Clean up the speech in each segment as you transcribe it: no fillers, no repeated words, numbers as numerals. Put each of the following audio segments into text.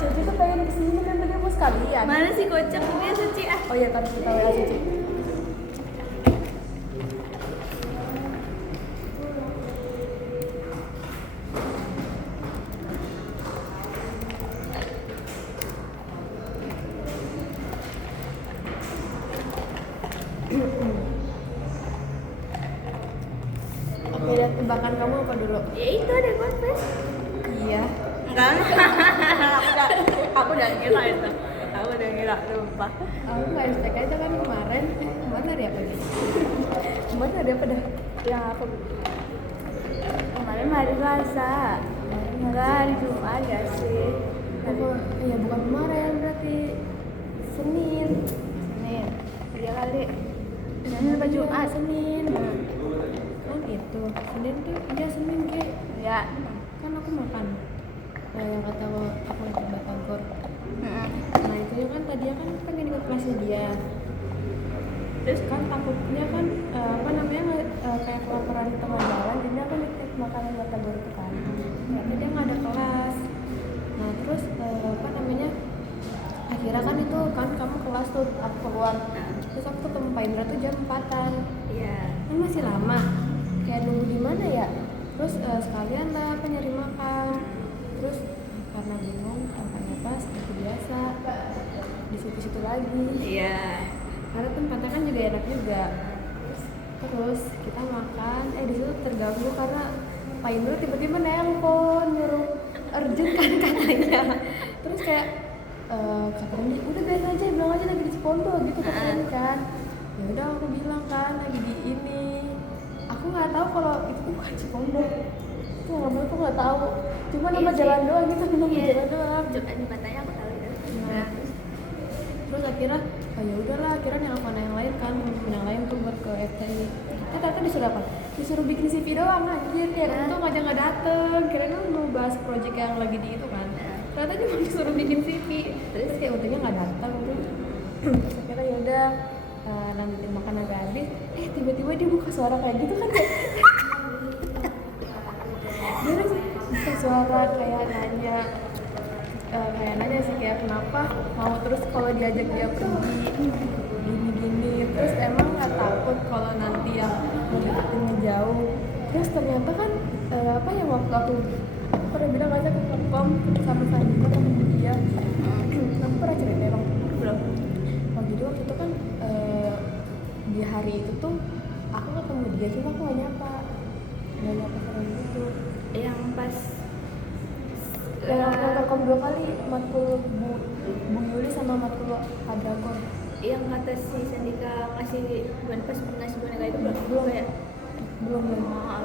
Cici tuh pengen kesini kan tadi mau sekalian. Mana sih kocak dia Suci ah. Oh iya tadi kita WA Cici. Oke, dan tebakan kamu apa dulu? Ya itu ada konfes. Iya. Enggak. aku udah ngira itu. Aku udah ngira lupa. Aku nggak STK itu kan kemarin. Kemarin hari apa nih? Kemarin hari apa dah? Yang aku kemarin hari Selasa. Enggak hari Jumat ya sih. Iya bukan kemarin berarti Senin. Senin. Iya kali. Senin apa Jumat? Senin. Oh gitu. Senin tuh iya Senin ke. Ya. Kan aku makan. Nah, yang kata aku ikut Bapak Gor. Nah itu ya kan tadinya kan pengen ikut kelasnya dia. Terus kan takutnya kan apa namanya kayak kelaparan di tengah jalan, jadi aku nitip makanan Bapak Gor itu kan. Ternyata dia nggak ada kelas. Nah terus apa namanya akhirnya kan itu kan kamu kelas tuh aku keluar. Terus aku ketemu Pak Indra tuh jam 4-an. Iya. Kan masih lama. Kayak nunggu di mana ya? Terus sekalian lah apa nyari makan. Terus karena bingung tempatnya pas seperti biasa di situ-situ lagi. Iya. Karena tempatnya kan juga enak juga. Terus kita makan, di situ terganggu karena Pak Indro tiba-tiba nelpon nyuruh urgent kan katanya. Terus kayak katanya udah biarin aja, bilang aja lagi di Cipondo gitu katanya kan. Ya udah aku bilang kan lagi di ini. Aku nggak tahu kalau itu tuh bukan Cipondo. Itu nggak aku nggak tahu. Cuma nama jalan doang gitu, nama jalan doang. Coba di matanya aku tahu ya. Nah, terus akhirnya ya udahlah, akhirnya nelfon yang lain kan, yang lain tuh buat ke FTI. Ternyata disuruh apa? Disuruh bikin CV doang anjir ya. Untung aja nggak dateng. Kirain mau bahas project yang lagi di itu kan. Ternyata cuma disuruh bikin CV. Terus kayak untungnya nggak datang tuh. Terus akhirnya ya udah lanjutin makan agak habis. Tiba-tiba dia buka suara kayak gitu kan. Dia buka suara kayak nanya sih kayak kenapa mau terus kalau diajak dia pergi gini-gini, terus emang nggak takut kalau nanti yang deketinnya jauh. Terus ternyata kan apa yang waktu aku pernah bilang aja ke Kom sama Sandika sama dia, aku pernah cerita emang belum. Oh jadi waktu itu kan di hari itu tuh aku ketemu dia cuma aku nggak nyapa serem gitu. Yang pas Yang Telkom 2 kali matkul Bu Yuli sama matkul Hadragon. yang kata si Sandika ngasih boneka itu belum ya? Belum.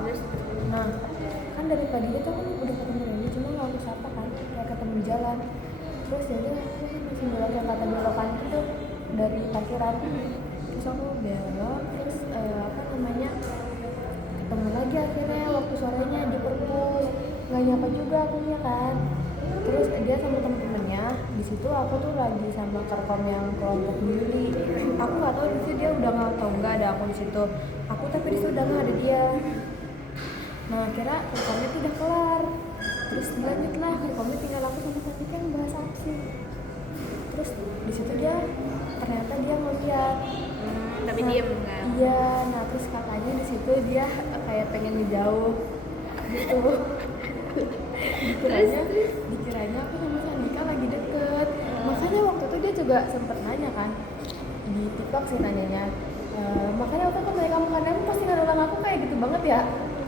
Terus Nah kan dari pagi itu kan udah ketemu Randy cuma nggak aku sapa kan kayak ketemu di jalan. Terus jadi aku masih belok yang kata belokan itu dari parkiran. Terus aku belok terus apa namanya ketemu lagi akhirnya waktu sorenya di perpus. Nggak nyapa juga akunya kan. Terus dia sama temen-temennya di situ, aku tuh lagi sama kerkom yang kelompok Yuli. Aku nggak tahu di situ dia udah nggak atau nggak ada aku di situ. Aku tapi di situ udah nggak ada dia. Nah akhirnya kerkomnya tuh udah kelar. Terus lanjut lah kerkomnya tinggal aku sama Sandika yang bahas aksi. Terus di situ dia ternyata dia ngeliat. tapi diem kan? Iya, nah terus katanya di situ dia kayak pengen ngejauh gitu. dikiranya aku sama Sandika lagi deket. Makanya waktu itu dia juga sempet nanya kan di TikTok sih nanyanya. Makanya waktu itu kayak kamu kan pasti nggak ulang aku kayak gitu banget ya.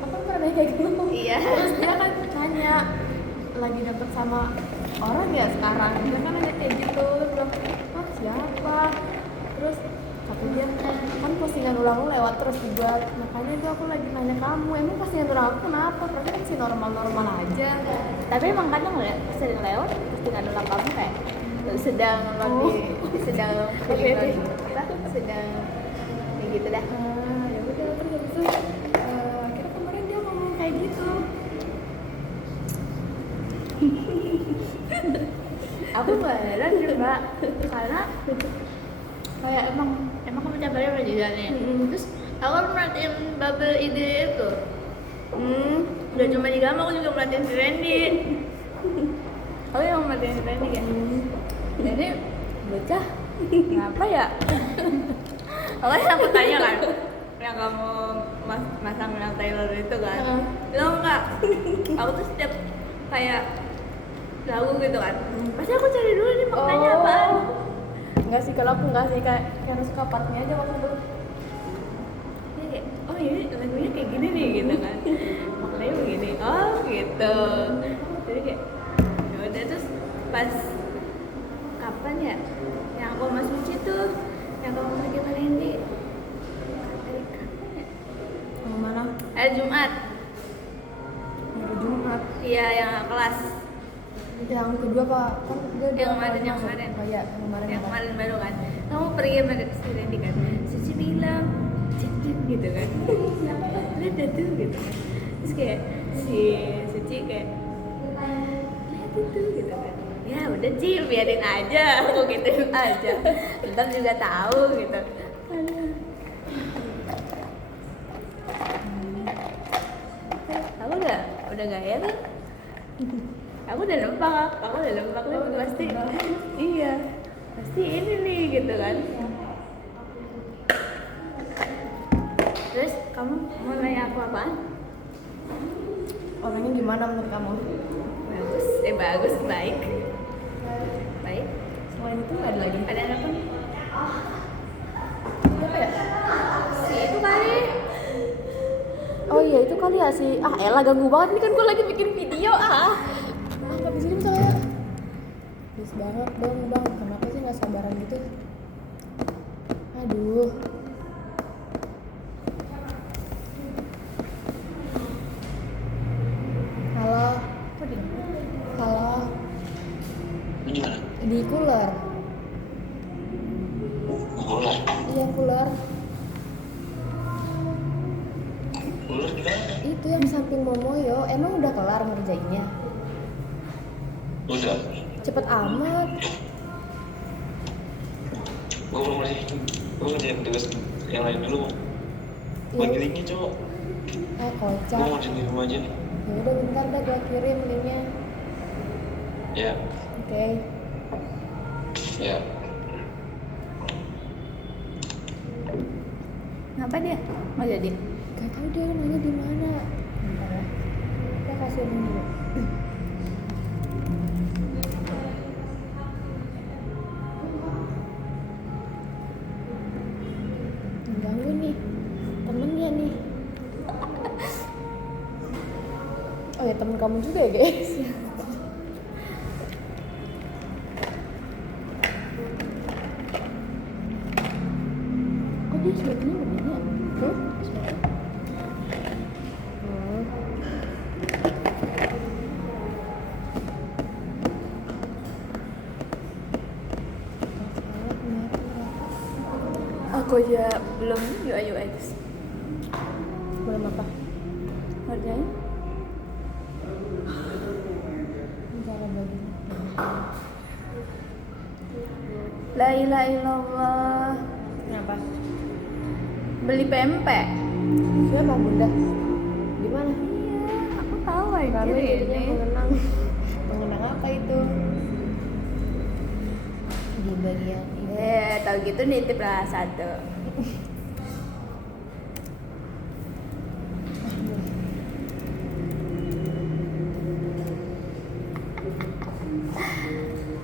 Aku pernah nanya kayak gitu. Iya. Terus dia kan nanya lagi deket sama orang ya sekarang. Dia kan nanya kayak gitu. Terus bilang, siapa? Terus kata dia kan postingan ulang lu lewat terus juga, makanya itu aku lagi nanya kamu emang postingan ulang aku kenapa? Perasaan kan sih normal aja. Tapi emang kadang sering lewat postingan ulang kamu kayak sedang lagi sedang PPT. sedang kayak gitu dah. Ya udah terus habis itu akhirnya kemarin dia ngomong kayak gitu. Aku beneran juga karena kayak emang kamu capeknya udah jalan nih. Terus aku merhatiin bubble ide itu Gak cuma di Gama, aku juga merhatiin si Randy. Aku yang merhatiin si Randy kan. Jadi bocah kenapa ya? Makanya aku tanya kan, yang kamu masang yang Taylor itu kan, bilang enggak. Aku tuh setiap kayak lagu gitu kan, pasti aku cari dulu nih maknanya apaan. Enggak sih, kalau aku enggak sih, kayak karena suka partnya aja waktu itu. Dia kayak, oh ini lagunya kayak gini nih gitu kan, maknanya begini, oh gitu. Jadi kayak, ya udah. Terus pas kapan ya, yang aku sama Suci tuh, yang kamu pergi sama Randy, hari kapan ya? Yang mana? Hari Jumat. Hari Jumat. Iya, yang kelas. Yang kedua Pak, kan dia Yang udah kemarin, yang masuk. kemarin. Oh iya, yang kemarin. Yang kemarin baru kan. Kamu pergi sama si Randy kan. Suci bilang, cek gitu kan. Lihat dah tuh gitu kan. Terus kayak si Suci kayak, lihat itu gitu kan. Ya udah Ci, biarin aja, aku gituin aja. Ntar juga tahu gitu. Aku udah gaya kan? Aku udah lempang, pasti iya, pasti ini nih gitu kan. Terus kamu mau nanya aku apaan? Orangnya gimana menurut kamu? Bagus, baik. Selain itu nggak ada lagi. Ada apa? Siapa ya? Si itu kali. Oh iya itu kali ya si. Elah ganggu banget nih kan gue lagi bikin video Nggak bisa diem saya. Please banget dong bang. Kenapa sih nggak sabaran gitu? Aduh. Halo. Halo. Di mana? Di cooler. Ular. Iya cooler. Ular di mana? Itu yang samping Momoyo. Emang udah kelar ngerjainnya? Udah. Cepet amat. Gue belum masih. Gue ngerjain tugas yang lain dulu. Buat linknya cowok. Gue Kocak. mau ngerjain di rumah aja nih. Ya udah bentar dah gue kirim linknya. Ya. Oke. Ya. Ngapa dia? Mau jadi? Gak tau dia nanya di mana. Bentar ya. Kita kasih link dulu. Ganggu nih. Temennya nih. Oh ya temen kamu juga ya guys. Kok dia sebetulnya begini ya? Aku aja belum UI UX. Belum apa? Ngerjain? Cara bagi. La ilaha illallah. Kenapa? Beli pempek. Siapa bunda? Di mana? Iya, aku tahu aja Kami jadinya ini. mengenang. Mengenang apa itu? Di bagian ini. Tahu gitu nitip lah satu.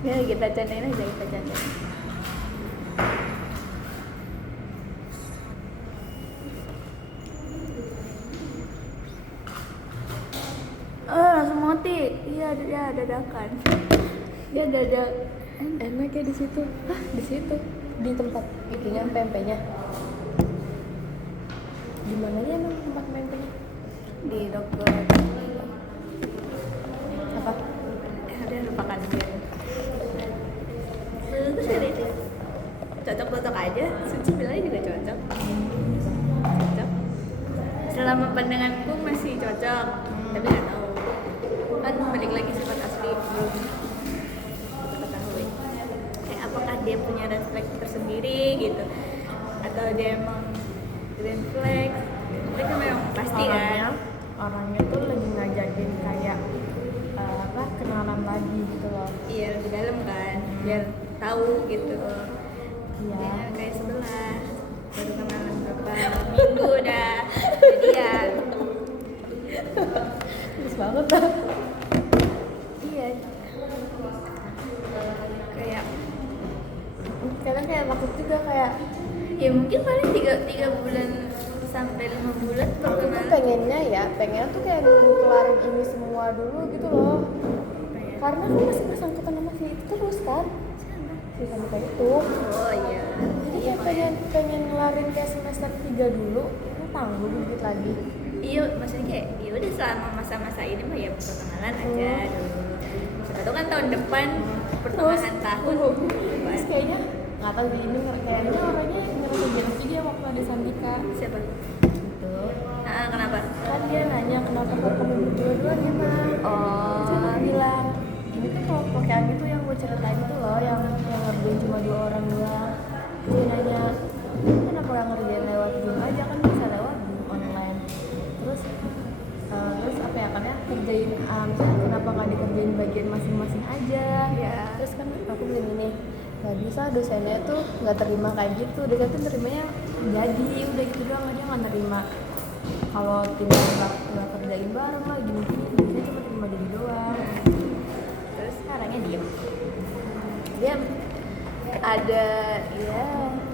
Ya kita candain aja, kita candain. Langsung mati. Iya, dia dadakan. Dia dadak. Enak ya di situ. Di situ. Di tempat itunya pempeknya. Di mananya emang tempat pempeknya? Di dokter. Apa? Dia lupakan dia. Terus ada itu. Cocok aja. Suci bilang juga cocok. Selama pandanganku masih cocok, tapi nggak tahu. Kan balik lagi sifat asli belum ketahui. Kayak apakah dia punya red flag tersendiri gitu, atau dia emang green flag? Itu kan memang pasti kan. Orangnya tuh lagi biar tahu gitu. Iya. Ya, kayak sebelah baru kenalan berapa minggu udah jadian. Bagus banget lah. Iya, kayak Kadang kayak takut juga kayak ya mungkin paling tiga bulan sampai 5 bulan aku tuh perkenalan. pengennya tuh kayak kelarin ini semua dulu gitu loh. Kayak, Karena aku masih bersangkutan sama si itu terus kan. Si Samika itu. oh iya. Jadi ya pengen ngelarin kayak semester 3 dulu. Ini tanggung dikit lagi. Iya, maksudnya kayak ya udah selama masa-masa ini mah ya perkenalan aja dulu. Siapa tahu kan tahun depan pertengahan tahun. Terus kayaknya nggak tahu sih ini kayaknya orangnya ngerasa jealous juga waktu ada Samika. Siapa? Gitu. Nah, kenapa? Kan dia nanya kenapa kok kamu berdua duluan ya Mak. Oh, Terus aku bilang ini tuh kelompok yang itu yang gue ceritain itu loh yang ngerjain cuma 2 orang doang. Dia nanya kenapa nggak ngerjain lewat Zoom aja kan bisa lewat Zoom online. Terus apa ya karena kerjain misalnya kenapa nggak dikerjain bagian masing-masing aja. ya. Terus kan aku bilang ini nggak bisa dosennya tuh nggak terima kayak gitu. Dosen tuh nerimanya jadi udah gitu doang aja nggak nerima. Kalau tim nggak kerjain bareng lah gini biasanya cuma terima jadi doang. Terus sekarangnya dia Ada ya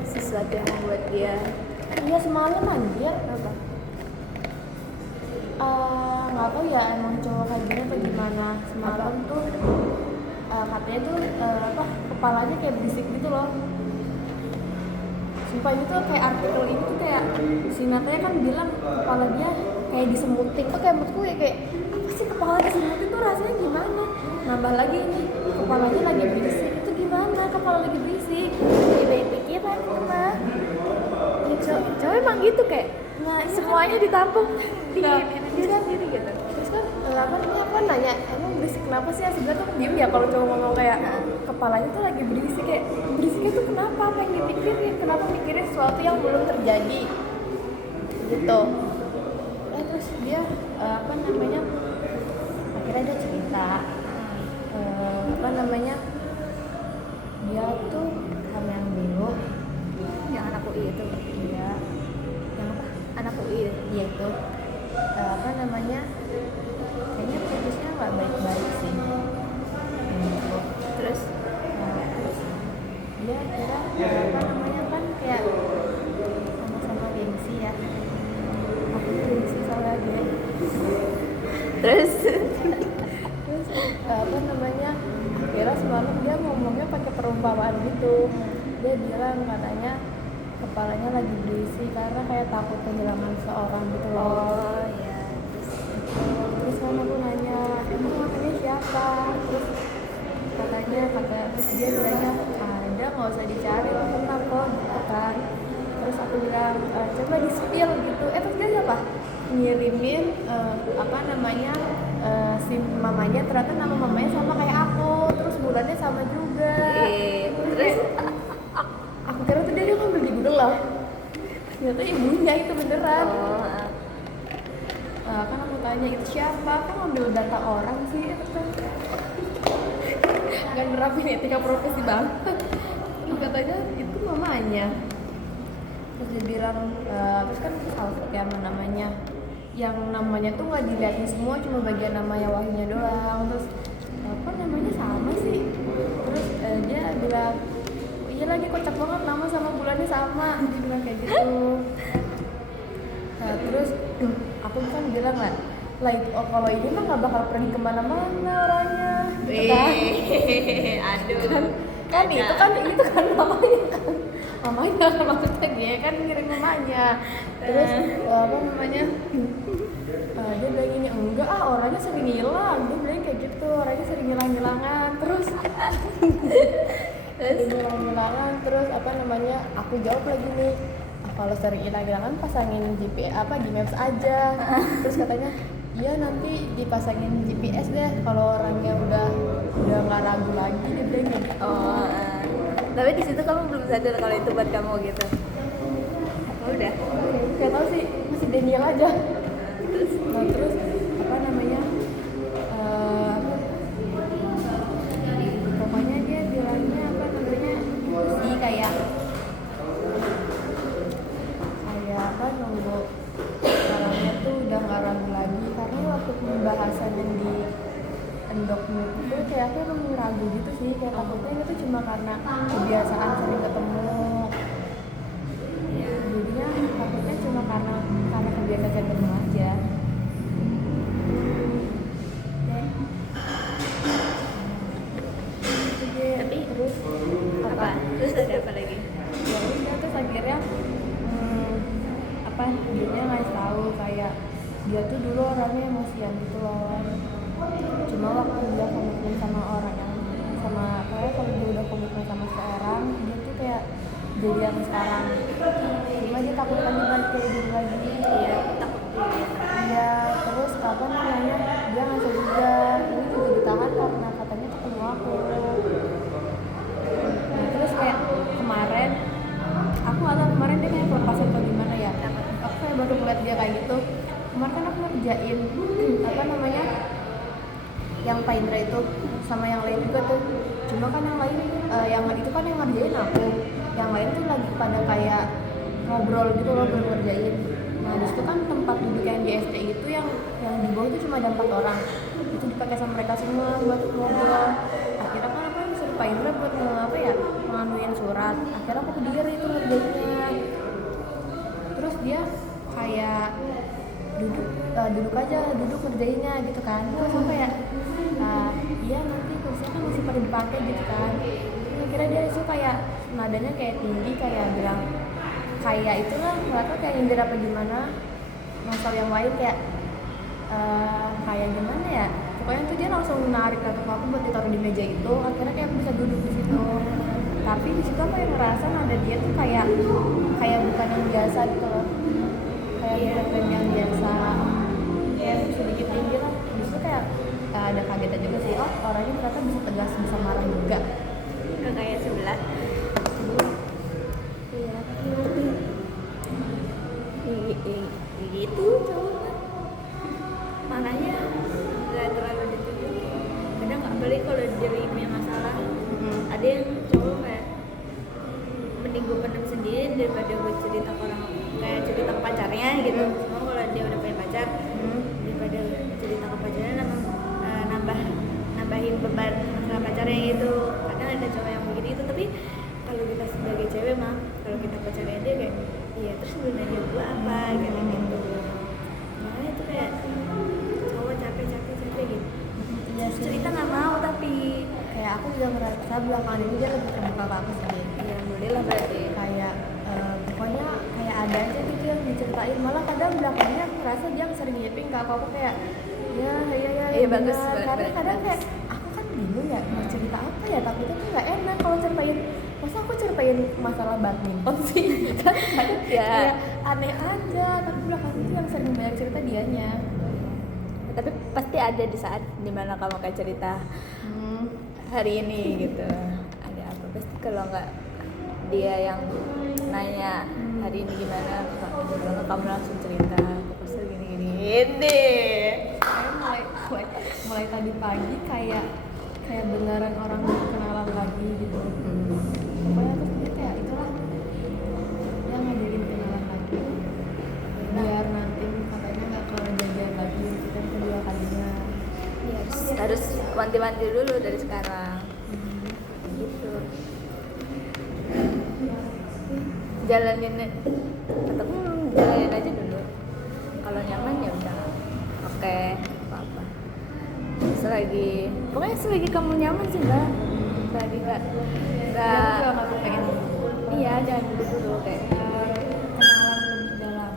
sesuatu yang membuat dia iya semalam anjir apa nggak tahu ya emang cowok kayak gini atau gimana semalam tuh katanya tuh kepalanya kayak berisik gitu loh. Sumpah ini tuh kayak artikel ini tuh kayak si Natanya kan bilang kepala dia kayak disemutin tuh kayak menurutku ya kayak apa sih kepala disemutin tuh rasanya gimana. Nambah lagi ini kepalanya lagi berisik itu gimana kepala lagi berisik jadi banyak pikiran itu mah. Ya, cowok emang gitu kayak nah semuanya ditampung di Nah, diri dia sendiri gitu. terus kan aku nanya emang berisik kenapa sih ya sebenarnya tuh diem ya kalau cowok ngomong kayak kepalanya tuh lagi berisik kayak berisiknya tuh kenapa apa yang dipikirin kenapa mikirin sesuatu yang belum terjadi gitu. Terus dia akhirnya dia cerita dia tuh sama yang dulu Yang anak UI itu, dia yang apa anak UI dia itu kayaknya putusnya nggak baik-baik sih gitu. terus Terus dia kira kan kayak sama-sama gengsi ya aku gengsi soalnya dia terus terus kira semalam dia ngomongnya pakai perumpamaan gitu. Dia bilang katanya kepalanya lagi berisi karena kayak takut kehilangan seorang gitu loh. oh ya Terus kan aku nanya emang namanya siapa, terus terus dia bilangnya ada nggak usah dicari lo kenal kok gitu kan. Terus aku bilang coba di spill gitu terus dia siapa ngirimin si mamanya ternyata nama mamanya sama kayak aku terus bulannya sama juga. terus Aku kira tuh dia ngambil di Google lah ternyata ibunya itu beneran. Kan aku tanya itu siapa, kan ngambil data orang sih terus kan gak nerapin etika profesi banget. Terus katanya itu mamanya. Terus dia bilang terus kan salah kayak yang namanya tuh nggak dilihatin semua cuma bagian namanya Wahyunya doang. Terus apa namanya sama sih, terus dia bilang iya lagi kocak banget nama sama bulannya sama, dia bilang kayak gitu. Terus aku kan bilang lah itu kalau ini mah nggak bakal pergi kemana-mana orangnya gitu kan. aduh kan itu kan mamanya kan maksudnya dia kan ngirim mamanya. Terus dia bilang ini enggak orangnya sering hilang, dia bilang kayak gitu orangnya sering hilangan terus hilang-hilangan terus aku jawab lagi nih kalau sering hilang-hilangan pasangin Gmaps aja. Terus katanya iya nanti dipasangin GPS deh kalau orangnya udah nggak ragu lagi, dia bilang kayak gitu. Tapi di situ kamu belum sadar kalau itu buat kamu gitu. Udah Kayak tau sih masih Daniel aja. Terus pokoknya dia bilangnya kayak aku emang ragu gitu sih, kayak takutnya itu cuma karena kebiasaan sering ketemu. Iya. Jadinya takutnya cuma karena kebiasaan ketemu aja. Tapi Terus apa? Terus ada apa lagi? ya udah terus akhirnya dia ngasih tahu kayak dia tuh dulu orangnya emosian gitu loh, cuma waktu dia komitmen sama orang yang sama kayak kalau dia udah komitmen sama seorang dia tuh kayak jadi yang sekarang, cuma dia takut kan dibalik kayak dulu lagi. Iya, takut dia. Iya, terus apa namanya dia ngasih juga ini juga ditahan karena katanya ketemu aku. Nah terus kayak kemarin aku nggak tahu kemarin dia kayak pelepasan atau gimana ya, aku kayak baru ngeliat dia kayak gitu. Kemarin kan aku ngerjain apa namanya yang Pak Indra itu sama yang lain juga tuh, cuma kan yang lain yang itu kan yang ngerjain aku, yang lain tuh lagi pada kayak ngobrol gitu loh, belum ngerjain. Nah disitu kan tempat duduk yang di ST itu yang di bawah itu cuma ada 4 orang, itu dipakai sama mereka semua buat ngobrol. Akhirnya kan aku yang disuruh Pak Indra buat nganuin surat, akhirnya aku berdiri itu ngerjainnya. Terus dia kayak duduk aja ngerjainnya gitu kan. Terus aku kayak iya nanti kursinya kan masih pada dipakai gitu kan. Terus akhirnya dia itu kayak nadanya kayak tinggi, kayak bilang kayak itulah, nggak tahu kayak nyindir apa gimana masal yang lain, kayak gimana ya, pokoknya tuh dia langsung narik laptop aku buat ditaruh di meja itu. Akhirnya kayak aku bisa duduk di situ, tapi di situ aku yang ngerasa nada dia tuh kayak bukan yang biasa gitu loh, kayak bukan yang biasa, kayak sedikit tinggi lah. Di situ kayak ada kagetnya juga sih, oh orangnya ternyata bisa tegas, bisa marah juga. Nggak kayak sebelah. Iya, Gitu cowok kan. Marahnya nggak terlalu ditutup. Kadang nggak balik kalau dia lagi punya masalah. Ada yang cowok kayak mending gue pendam sendiri daripada gue cerita ke orang, kayak cerita ke pacarnya gitu. Semua kalau dia udah punya pacar, daripada cerita ke pacarnya nambahin beban masalah pacarnya gitu. Kadang ada cowok yang begitu, tapi kalau kita sebagai cewek mah, kalau kita pacarnya dia kayak iya terus gunanya gue apa gitu. Makanya itu kayak cowok capek gitu. iya sih. Cerita nggak mau, tapi Kayak aku juga ngerasa belakangan ini dia lebih terbuka ke aku sih. ya alhamdulillah berarti. Kayak pokoknya kayak ada aja gitu yang diceritain, malah kadang belakangnya aku ngerasa dia sering nyiapin ke aku kayak ya Iya, bagus, karena bagus. kadang kayak aku kan bingung ya mau cerita apa ya, takutnya tuh nggak enak kalau ceritain, masa aku ceritain masalah badminton sih kan kadang Ya. kayak aneh aja, tapi belakang itu yang sering banyak cerita dianya. Tapi pasti ada di saat dimana kamu kayak cerita hari ini gitu, ada apa pasti. Kalau nggak dia yang nanya hari ini gimana, kalau nggak kamu langsung cerita aku kesel gini ini. Kayak mulai tadi pagi kayak beneran orang baru kenalan lagi gitu. Pokoknya terus dia kayak itulah yang ngajakin kenalan lagi biar nanti katanya nggak kejadian lagi kita yang kedua kalinya. Ya, harus wanti-wanti dulu dari sekarang gitu. Jalanin aja dulu, kalau nyaman ya udah oke, apa-apa. Selagi kamu nyaman sih mbak, selagi nggak Juga nggak pengen iya jangan dulu kayak kenalan lebih dalam.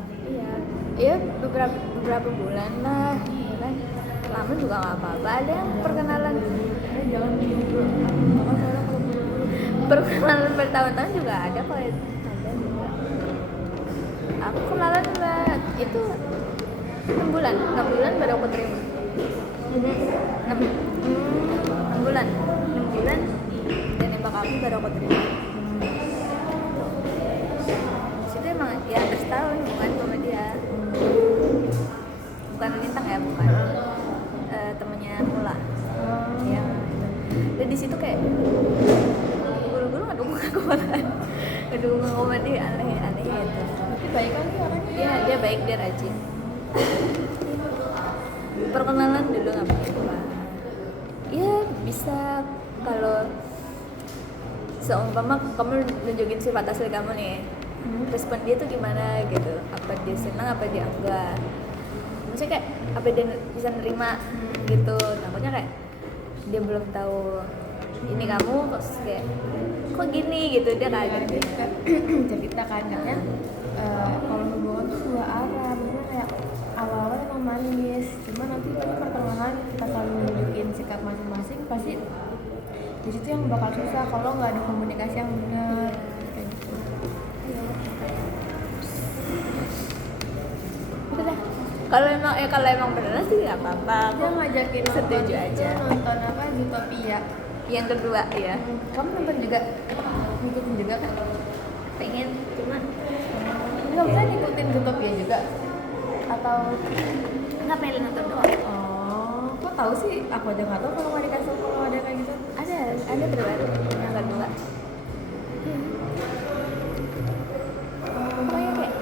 iya beberapa bulan lah ya kan, lama juga nggak apa-apa. Ada yang perkenalan Jangan dulu. Apa soalnya kalau buru-buru perkenalan bertahun-tahun juga ada kok, ada juga. Aku kenalan mbak itu 6 bulan baru aku terima. 6 bulan dia nembak aku baru aku terima. Situ emang ya setahun bukan sama dia, bukan Lintang ya, bukan temennya Mula yang dan di situ kayak buru-buru ngedukung aku malahan, ngedukung sama dia, aneh gitu. tapi baik kan nih orangnya. Dia baik, dia rajin. Perkenalan dulu nggak apa-apa. Ya bisa kalau seumpama kamu nunjukin sifat asli kamu nih, respon dia tuh gimana gitu, apa dia senang apa dia enggak, maksudnya kayak apa dia bisa nerima gitu. Takutnya kayak dia belum tahu ini kamu terus kayak kok gini gitu, dia kaget Dia juga cerita kan katanya kalau hubungan tuh dua arah, maksudnya kayak awal-awal emang manis, cuma nanti pada pertengahan kita selalu nunjukin sikap masing-masing, pasti di situ yang bakal susah kalau nggak ada komunikasi yang benar kayak gitu. Udah dah. kalau emang beneran sih nggak apa-apa. Dia ngajakin Setuju nonton aja. itu, nonton apa Zootopia. Yang kedua ya Kamu nonton juga? Ngikutin juga kan? pengen, cuma Nggak bisa ngikutin Zootopia juga? Atau nggak pengen nonton doang. oh, kok tahu sih? Aku aja nggak tahu kalau nggak dikasih kalau ada kayak gitu. Ada terbaru yang kedua. Pokoknya kayak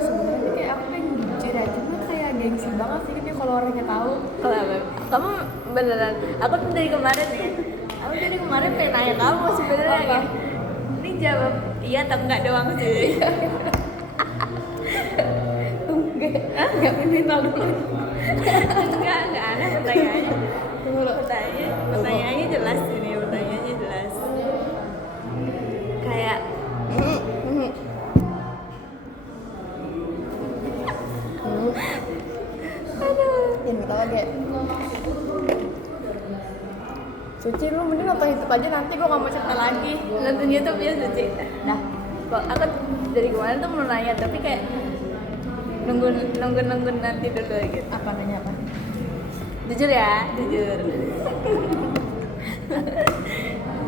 Sebenarnya kayak aku pengen jujur ya, cuma kayak gengsi banget sih ini kalau orangnya tahu. kalau kamu beneran, aku tuh dari kemarin pengen nanya kamu sebenarnya Apa? kayak ini jawab iya atau enggak doang sih. Nggak minimal dulu. enggak aneh pertanyaannya. Tunggu dulu. Pertanyaannya jelas ini, pertanyaannya jelas. Kayak Jangan ketawa kayak. Suci, lu mending nonton YouTube aja, nanti gua nggak mau cerita lagi. nonton YouTube ya Suci. Dah. Kok aku dari kemarin tuh mau nanya tapi kayak nunggu nanti dulu gitu. Apa nanya apa? Jujur ya, jujur.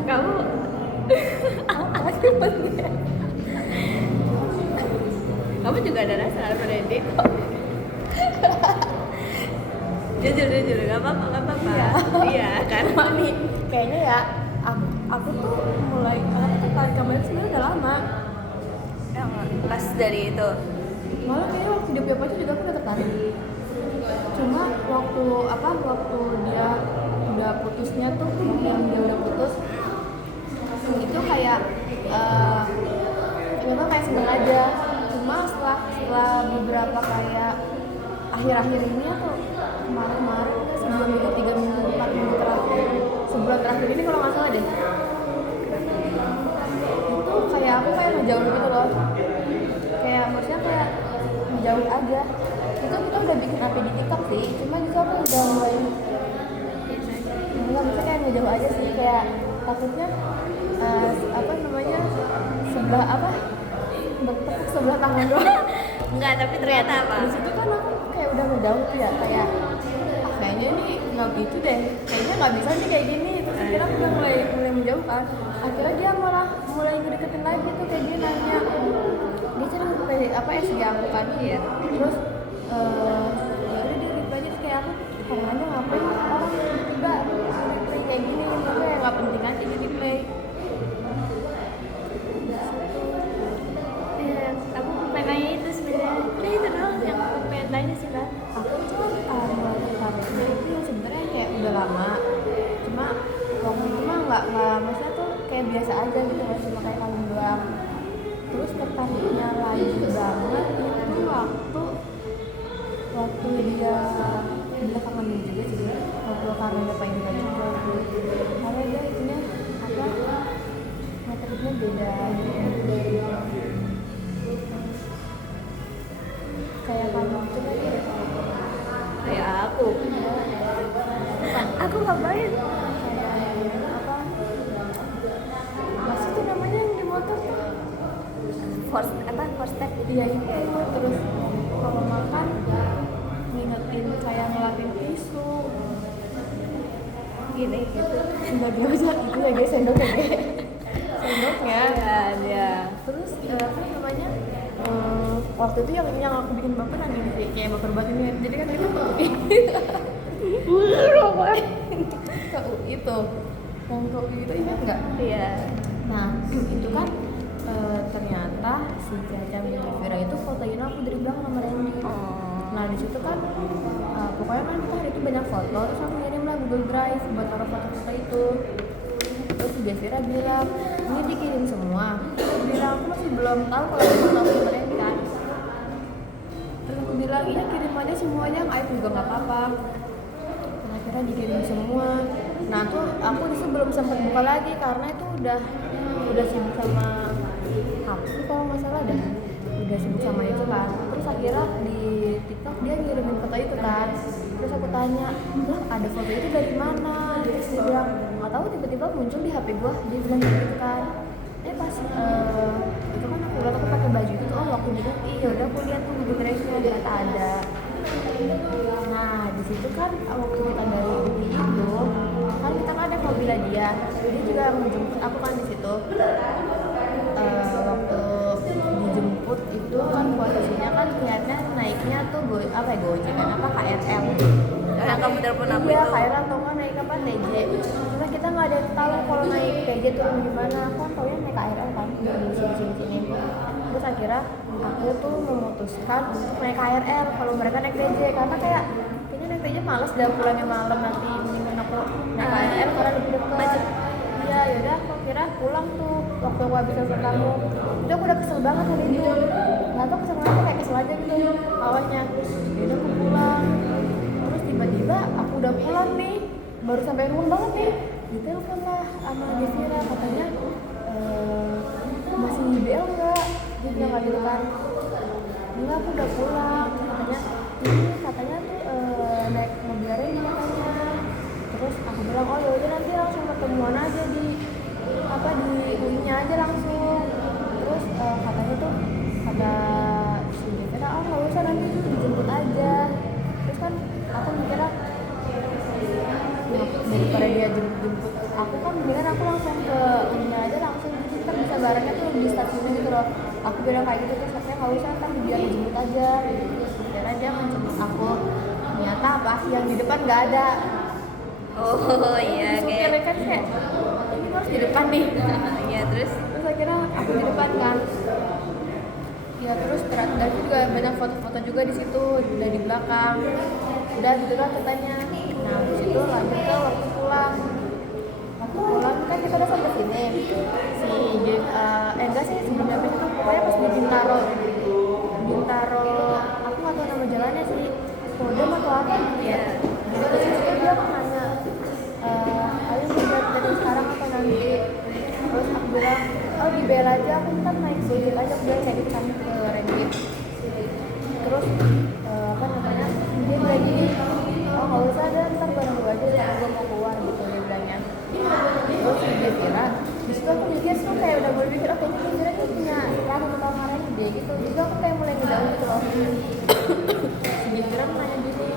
Kamu Apa sih maksudnya? kamu juga ada rasa pada dia. jujur nggak apa-apa. Iya kan. Mami, kayaknya ya aku tuh mulai tertarik sama dia sebenarnya udah lama. Yang pas dari itu. Malah kayaknya waktu dia punya pacar juga aku udah tertarik. Cuma waktu dia udah putusnya tuh, waktu yang dia udah putus itu kayak ternyata kayak seneng aja. Cuma setelah beberapa kayak akhir-akhir ini atau kemarin sebelum itu 3 minggu 4 minggu terakhir, sebulan terakhir ini kalau nggak salah deh, itu kayak aku kayak ngejauh gitu loh, kayak maksudnya kayak ngejauh aja. Itu kita udah bikin apa di TikTok sih, cuma justru aku udah mulai nggak bisa kayak ngejauh aja sih, kayak takutnya bertepuk sebelah tangan doang. Enggak, tapi ternyata apa? Di situ kan aku kayak udah ngejauh tuh ya, kayak kayaknya ini nggak gitu deh, kayaknya nggak bisa nih kayak gini. Terus akhirnya aku udah mulai menjauh kan. Akhirnya dia malah mulai ngedeketin lagi tuh, kayak dia nanya, dia cari SG aku kan. Iya. Terus ya udah dia reply aja, terus kayak aku kadang aja ngapain orang tiba-tiba reply kayak gini, kayak nggak penting aja di reply. Iya, aku pengen nanya itu sebenarnya. Udah itu doang yang aku pengen tanya sih, Mbak. Aku tuh mulai tertariknya itu sebenarnya kayak udah lama, cuma waktu itu mah nggak maksudnya tuh kayak biasa aja gitu, nggak cuma kayak kalian doang. Terus tertariknya lagi banget itu waktu dia kangen juga sih dia, waktu karena dia pengen juga karena dia itunya materinya beda gitu. Kayak kamu itu lagi Kayak aku ngapain? masih tuh namanya yang di motor tuh First step itu. dia itu. Terus kalau makan ngingetin kayak ngelapin tisu Gini gitu. udah dia aja itu ya guys, sendoknya sendoknya. Ya. Terus apa namanya waktu itu yang aku bikin baper nangis sih, kayak baper banget ini. Jadi kan kita itu yang ke UI itu ingat nggak? Iya. Nah itu kan ternyata si Caca Vira itu fotoin aku dari belakang sama Randy. Nah di situ kan pokoknya kan kita hari itu banyak foto, terus aku ngirim lah Google Drive buat taruh foto-foto itu. Terus si Devira bilang ini dikirim semua. Terus bilang aku masih belum tahu kalau itu foto kemarin kan. Terus aku bilang iya kirim aja semuanya, Aib juga nggak apa-apa. Akhirnya dikirim semua. Nah tuh aku disitu belum sempat buka lagi karena itu udah sibuk sama apa sih kalau nggak salah dah, udah sibuk sama itu kan. Terus akhirnya di TikTok dia ngirimin foto itu kan. Terus aku tanya, lah ada foto itu dari mana? Terus dia bilang nggak tahu, tiba-tiba muncul di HP gua. Dia bilang gitu kan. Pas itu kan aku lihat aku pakai baju itu tuh, oh waktu itu iya udah aku lihat tuh Google Drive-nya ternyata ada. Nah di situ kan waktu kita dari UI itu kan kita kan ada mobil dia juga menjemput aku kan di situ. Waktu dijemput itu kan posisinya kan kayaknya naiknya tuh Gojek kan apa KRL. Karena kamu telepon aku iya, itu. KRL atau nggak naik apa TJ. Karena kita nggak ada yang tahu kalau naik TJ turun di mana. Aku kan taunya naik KRL kan di sini. Terus akhirnya aku tuh memutuskan untuk naik KRL kalau mereka naik TJ karena kayaknya naik TJ males dan pulangnya malam, nanti mendingan aku naik KRL karena lebih dekat. Iya, yaudah aku kira pulang tuh waktu aku habis telepon kamu. Itu aku udah kesel banget hari itu. Nggak tau kesel kenapa, kayak kesel aja gitu awalnya. Yaudah aku pulang. Terus tiba-tiba aku udah pulang nih, baru sampai rumah banget nih. Ditelepon lah sama Devira, katanya masih IBL nggak? Dia bilang nggak gitu kan. Enggak, aku udah pulang. Katanya tuh naik mobil Randy katanya. Terus aku bilang oh yaudah nanti langsung ketemuan aja di UI-nya aja langsung. Terus katanya tuh kata si Devira nggak usah, nanti dijemput aja. Terus kan aku mikirnya daripada dia jemput aku kan mendingan aku langsung ke UI-nya aja langsung, jadi kita bisa barengnya tuh di stasiunnya gitu loh. Aku bilang kayak gitu, terus katanya nggak usah, kan biar dijemput aja gitu. Kira dia menjemput aku, ternyata pas yang di depan nggak ada. Oh iya, supirnya kan kayak ini harus di depan nih. Iya, terus akhirnya aku di depan kan. Ya terus dari juga banyak foto-foto juga di situ, udah di belakang. Udah gitu lah katanya. Nah di situ lanjut ke waktu pulang. Waktu pulang kan kita udah sampai sini. Enggak sih sebelum sampai situ, pokoknya pas di Bintaro, aku nggak tahu nama jalannya sih. Kodam atau apa gitu ya. Terus dia nanya, ayo lihat dari sekarang atau nanti. Terus aku bilang, oh di Bel aja, aku ntar naik Gojek aja. Aku bilang kayak gitu kan ke Randy. Terus dia bilang gini, oh nggak usah deh, ntar bareng gue aja karena gue mau keluar gitu dia bilangnya. Terus dia kira, disitu aku mikir tuh kayak udah mulai mikir, oh kayaknya Devira tuh punya iklan untuk kamaran dia gitu. Jadi aku kayak mulai ngedaun gitu loh. Si Devira nanya gini,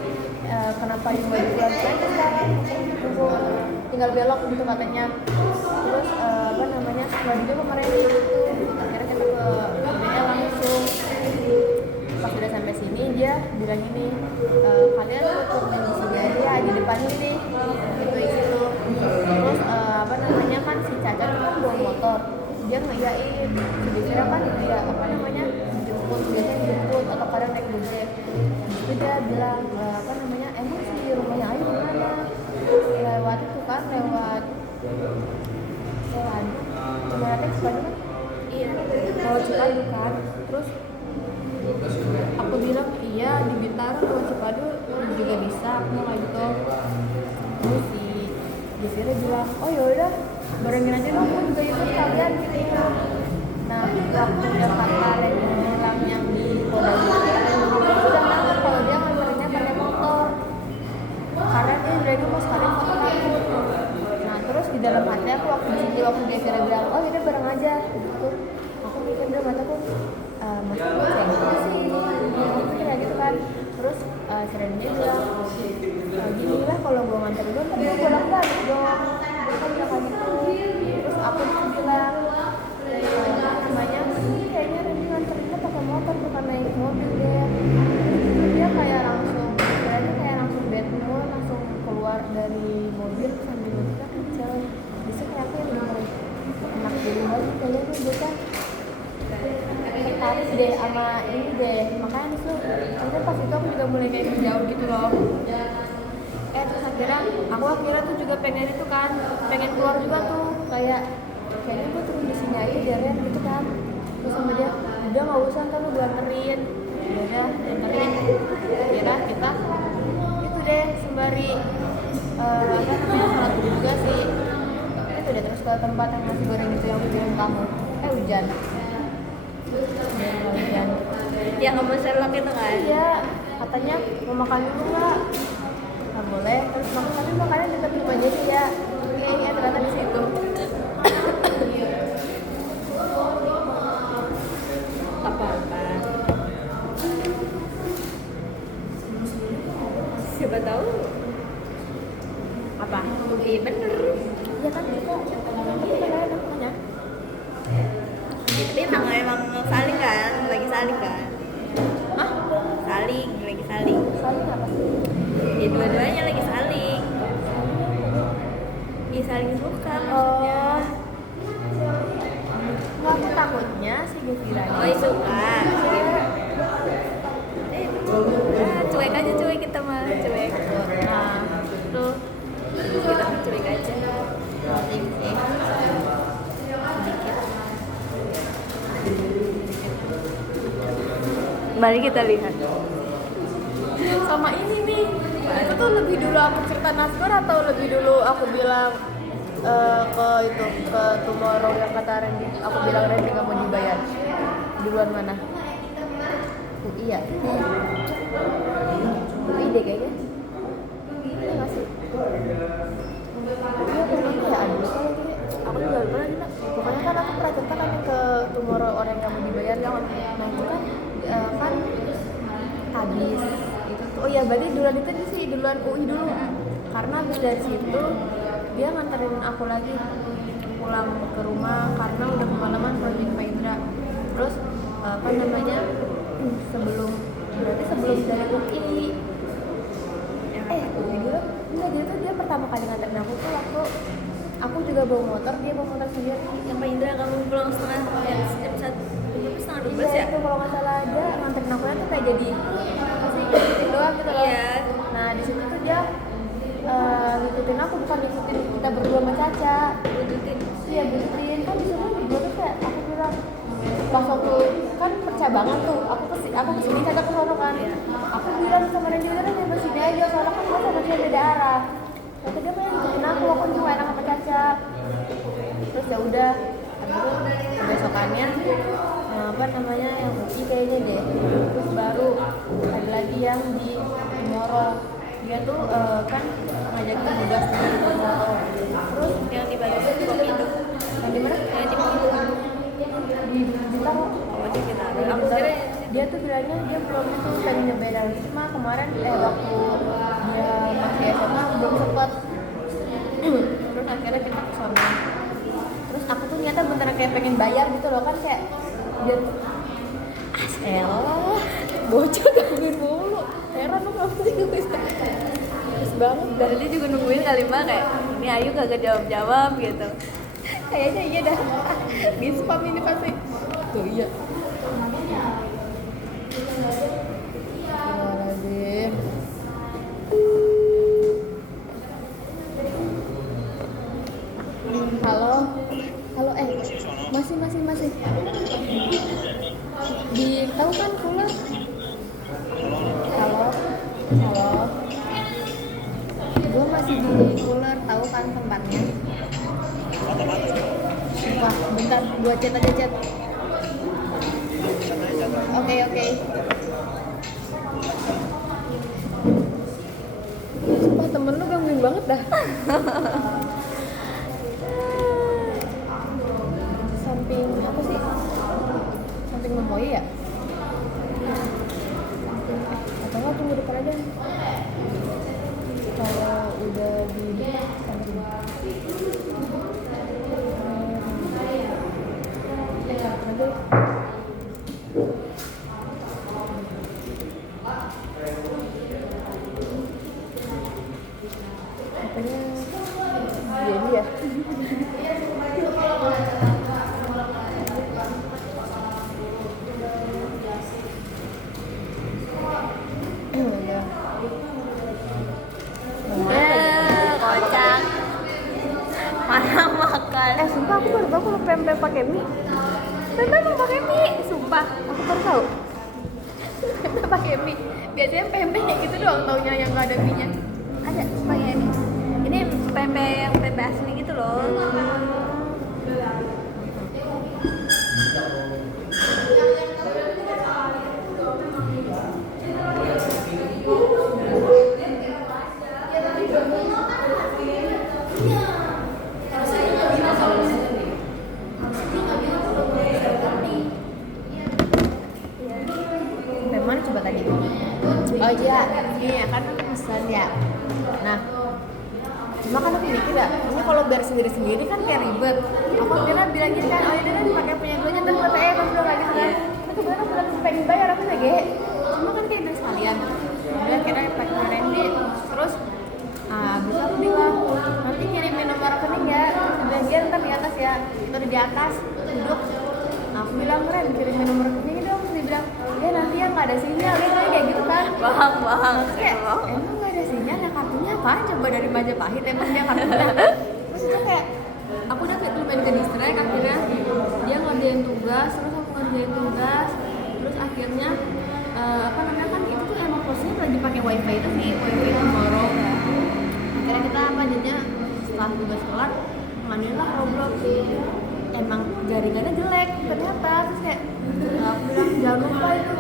kenapa yang baru pulang aja sekarang, tinggal belok gitu katanya. Terus nggak juga kemarin gitu. Akhirnya kita ke BL langsung. Pas udah sampai sini dia bilang ini, kalian tutup di sini aja di depan ini gitu itu. Terus kan si Caca tuh kan bawa motor, dia ngeyain si Devira kan dia jemput, biasanya jemput atau kadang naik Gojek. Jadi dia bilang emang si rumahnya Ayu gimana? Lewat itu kan lewat Cipadu, Cipadu kan? Iya, lewat Cipadu kan. Terus aku bilang iya di Bintaro lewat Cipadu juga bisa, aku mau kayak gitu. Terus si Devira bilang oh yaudah barengin aja dong, aku juga ikut kalian gitu. Nah waktu Jakarta Randy bilang yang di Kodam udah banget kalau dia nganterinnya pakai motor karena dia Randy mau sekalian foto aku. Nah terus di dalam hati aku waktu Devira bilang oh kita bareng aja gitu, aku mikir dalam hati aku maksudnya gue kayak sih aku kayak gitu kan. Terus si Randy bilang gini lah kalau gue nganterin gue ntar gue pulang balik dong, kan bilang kayak gitu. Terus aku bilang kayaknya Randy nganterinnya pakai motor bukan naik mobil deh. Terus dia kayak langsung bad mood, langsung keluar dari mobil sambil kita kecil. Bisa kayak aku yang udah enak dulu lagi kayaknya tuh bocah tertarik deh sama ini deh, makanya tuh pas itu aku juga mulai kayak menjauh gitu loh. Terus akhirnya aku akhirnya tuh juga pengen itu kan, pengen keluar juga tuh, kayaknya gue turun di sini aja deh Ren gitu kan. Terus sama dia, udah nggak usah kan lu dianterin. Ya udah dianterin. Akhirnya kita itu deh sembari salat juga sih. Itu udah terus ke tempat yang nasi goreng itu yang bikin kamu. Hujan. Hujan. Yang sama Sherlock itu kan? Iya, katanya mau makan dulu nggak? Nggak boleh. Terus makannya dekat rumah aja sih ya. Iya ternyata di situ. Apa-apa. Siapa tahu? Apa? Iya bener. Iya kan kita ada namanya. Tapi emang saling kan, lagi saling kan? Hah? Saling, lagi saling. Saling apa sih? Ya dua-duanya lagi saling. Ya saling suka maksudnya. Nggak, aku takutnya si Gevira Oh iya suka. Cuek aja cuek kita mah cuek. Nah, Tuh kita mah cuek aja. Mari kita lihat. sama ini nih. Itu tuh lebih dulu aku cerita Nasgor atau lebih dulu aku bilang ke Tomorrow yang kata Randy, aku bilang Randy nggak mau dibayar. Duluan mana? Iya. Deh kayaknya. Iya nggak sih? Iya pokoknya ya aduh lupa lagi. Aku juga lupa lagi nak. Pokoknya kan aku pernah cerita kan ke Tomorrow orang yang mau dibayar kan. Nah itu kan habis itu tuh. Oh iya berarti duluan itu sih duluan UI dulu. Karena habis dari situ dia nganterin aku lagi pulang ke rumah karena udah kemalaman project Maindra. Terus apa namanya sebelum dari UI UI dulu enggak dia pertama kali nganterin aku tuh waktu aku juga bawa motor, dia bawa motor sendiri. Yang Pak Indra kamu pulang setengah setengah 12 ya? Iya itu kalau nggak salah ada nganterin aku tuh kayak jadi masih ngikutin doang gitu loh. Iya. Nah di situ tuh dia ngikutin aku, bukan ngikutin kita berdua sama Caca. Bututin. Iya bututin kan di situ gue tuh kayak aku bilang pas waktu kan percabangan tuh aku kesini Caca ke sono kan. Aku bilang sama Randy udah nyampe sini aja soalnya kan aku sama dia beda arah. Kata dia pengen ngikutin aku cuma enak sama Caca. Terus ya udah besokannya apa namanya yang UI kayaknya deh. Terus baru ada lagi yang di Tomorrow. Dia tuh kan ngajakin udah di Tomorrow. Terus Yang di Bali itu Kopindo. yang di mana? Yang di Kopindo. Di Bintaro. Oh di kita. Di Aku Bintaro. kira Dia tuh bilangnya dia belum itu tadi nyebedain cuma kemarin waktu dia masih SMA belum sempet. Terus akhirnya kita kesana. Terus aku tuh nyata beneran kayak pengen bayar gitu loh kan kayak dia bocah gangguin mulu. Heran lu kenapa sih gue terus banget dari dia juga nungguin kali mbak kayak ini Ayu kagak jawab gitu. kayaknya iya dah di spam ini pasti tuh iya. Astagfirullahaladzim. Halo masih di tahu kan Cooler. Halo gue masih di Cooler, tahu kan tempatnya. Wah bentar gue chat aja. Oke. Sumpah temen lu gangguin banget dah. Samping apa sih? Samping Memoy ya? Atau nggak tunggu depan aja? Kalau udah di samping. Aja. Apanya jadi ya? Ya. kan. Sumpah aku baru tahu kalau pempek pakai mie. Pempek emang pakai mie, sumpah. Aku baru tahu. Pempek pakai mie. Biasanya pempek kayak gitu doang taunya yang nggak ada mie-nya. Ada pakai mie. Ini pempek yang pempek asli gitu loh. Memang coba tadi. Oh iya, ini ya kan pesan ya. Nah, cuma kan aku mikir ya, ini kalau biar sendiri-sendiri kan kayak ribet. Aku kira bilang gini kan, oh ya udah dipakai punya dulunya dan kata pas bilang kayak gitu kan. Tapi kebetulan aku udah pengen bayar aku lagi. Cuma kan kayak beli sekalian. Udah kira pakai Randy. Terus abis aku bilang, nanti kirimin nomor rekening ya. Dan dia ntar di atas ya, itu di atas duduk. Aku bilang Ren, kirimin nomor rekening dong. Dia bilang, ya nanti yang nggak ada sinyal, dia kayak gitu kan. Bang. Kayak, emang nggak ada sinyal, ya kartunya apaan? Coba dari Majapahit emang dia kartunya. Terus itu kayak, aku udah kayak lumayan ke distract, akhirnya dia ngerjain tugas, terus aku ngerjain tugas, terus akhirnya apa namanya kan itu tuh emang posnya lagi pakai wifi itu sih, wifi Tomorrow. Akhirnya kita apa jadinya setelah tugas kelar ngamain lah Roblox. Emang jaringannya jelek ternyata, terus kayak aku bilang jangan lupa itu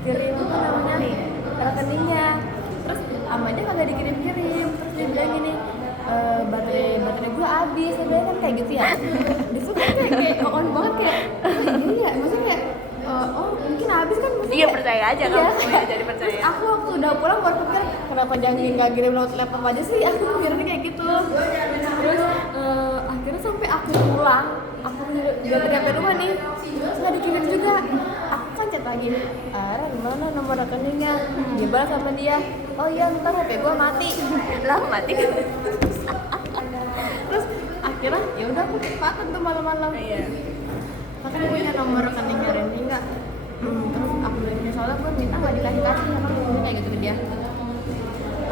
kirim apa namanya rekeningnya. Terus amannya kagak dikirim-kirim, terus dia bilang gini baterai gue habis, sebenarnya kan kayak gitu ya. Di situ kan kayak on banget kayak iya, maksudnya kayak oh mungkin habis kan, maksudnya Iya, percaya aja iya, kamu, kayak, jadi percaya. Terus aku waktu udah pulang baru pikir kenapa jangan nggak kirim lewat laptop aja sih, aku mikirnya kayak gitu. Terus akhirnya sampai aku pulang, aku udah nyampe rumah nih, terus nggak dikirim juga. Aku kan chat lagi, gimana nomor rekeningnya? Dia balas sama dia, oh iya ntar HP gua mati. Lah mati. Terus akhirnya ya udah aku pakai tuh malam-malam. Iya. Makanya punya nomor rekeningnya Randy nggak? Terus aku bilang soalnya gue minta nggak dikasih apa gue kayak gitu ke dia.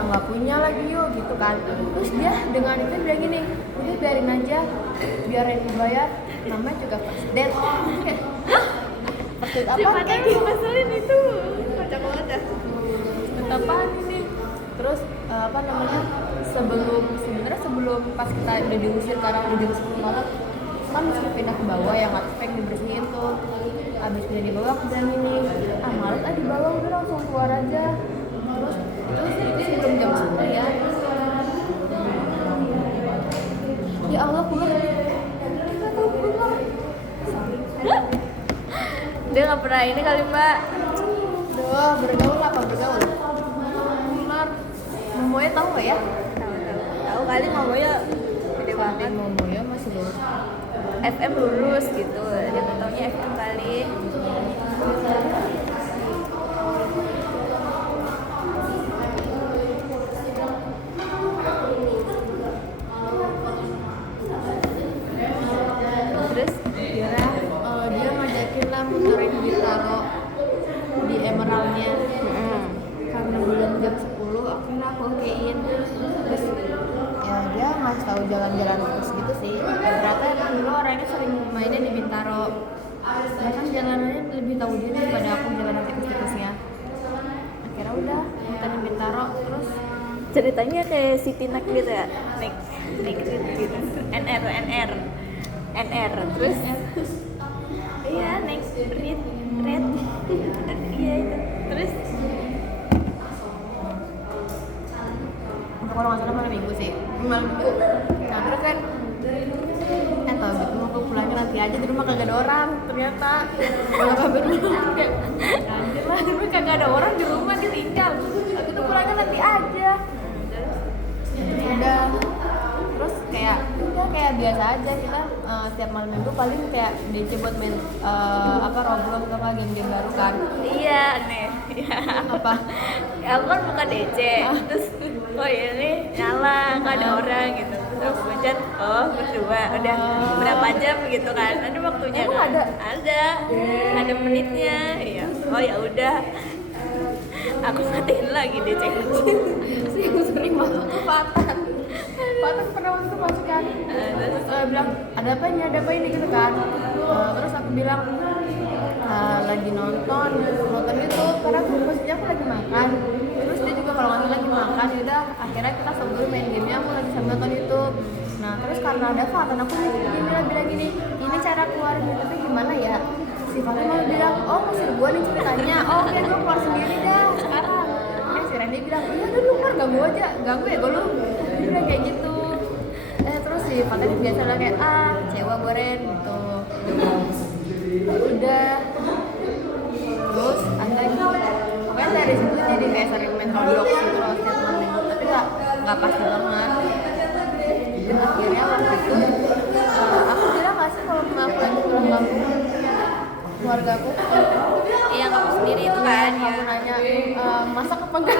Nggak punya lagi yuk gitu kan. Terus dia dengan itu bilang gini, udah biarin aja, biar Randy bayar. Namanya juga first date. First date apa? Siapa tahu yang ngeselin itu. Kocak banget ya. Apaan ini? Terus apa namanya? Sebenarnya sebelum pas kita udah diusir karena udah jam 10 malam, kan mesti pindah ke bawah yang atas pengen dibersihin tuh. Abis pindah di bawah aku bilang ini, males di bawah udah langsung keluar aja. Terus itu sebelum jam 10 ya. Ya Allah keluar. Kita tahu keluar. Dia nggak pernah ini kali mbak. Duh, bergaul apa bergaul? Keluar. Momonya tahu nggak ya? Tahu kali mamanya gede banget. Momonya masih lulus. FM lulus gitu, dia taunya FM kali. Terus Kira dia ngajakin lah muterin Bintaro di Emeraldnya. Karena belum jam 10 akhirnya aku okein. Terus ya dia ngasih tahu jalan-jalan terus gitu sih. Ternyata emang dulu orangnya sering mainnya di Bintaro. Bahkan jalanannya lebih tahu dia daripada aku jalanan tikus-tikusnya. Akhirnya udah muterin Bintaro terus ceritanya kayak City Night gitu ya, naik gitu, NR, terus iya naik red, iya itu, terus kalau nggak salah malam minggu sih, malam minggu. Nah terus kan tau gitu mau pulangnya nanti aja, di rumah kagak ada orang ternyata. Kalau kabar kayak anjir lah, di rumah kagak ada orang, di rumah dia tinggal. Aku tuh pulangnya nanti aja. Udah terus kayak udah kayak biasa aja kita setiap malam minggu paling kayak DC buat main Roblox apa game-game baru kan. iya aneh, ya Apa? aku kan bukan DC, terus oh ini nyala nggak ada orang gitu, terus aku pencet berdua udah berapa jam gitu kan, ada waktunya Emang kan? ada? Ada menitnya, ya oh ya udah aku matiin lagi DC. Sering masuk tuh Fatan pernah masuk kan. Terus bilang ada apa ini gitu kan. Terus aku bilang lagi nonton itu karena aku posisinya aku lagi makan. Terus dia juga kalau nggak lagi makan, udah akhirnya kita sambil main gamenya, aku lagi sambil nonton YouTube. Nah terus karena ada Fatan, aku bilang gini, ini cara keluar YouTube gimana ya? Si Fatan malah bilang, oh masih gua nih ceritanya, oh oke gua keluar sendiri dah sekarang. Si Randy bilang, iya udah lu keluar, ganggu ya lu. Dia bilang kayak gitu. Terus si Fatan biasa lah kayak kecewa gue Ren gitu. Udah. Terus pokoknya dari situ jadi kayak sering main Roblox gitu loh setiap malam minggu, tapi nggak pasti banget. Dan akhirnya waktu itu aku bilang nggak sih kalau aku lagi pulang kampung keluarga aku Iya, kamu sendiri itu kan ya. Kamu nanya masak apa enggak?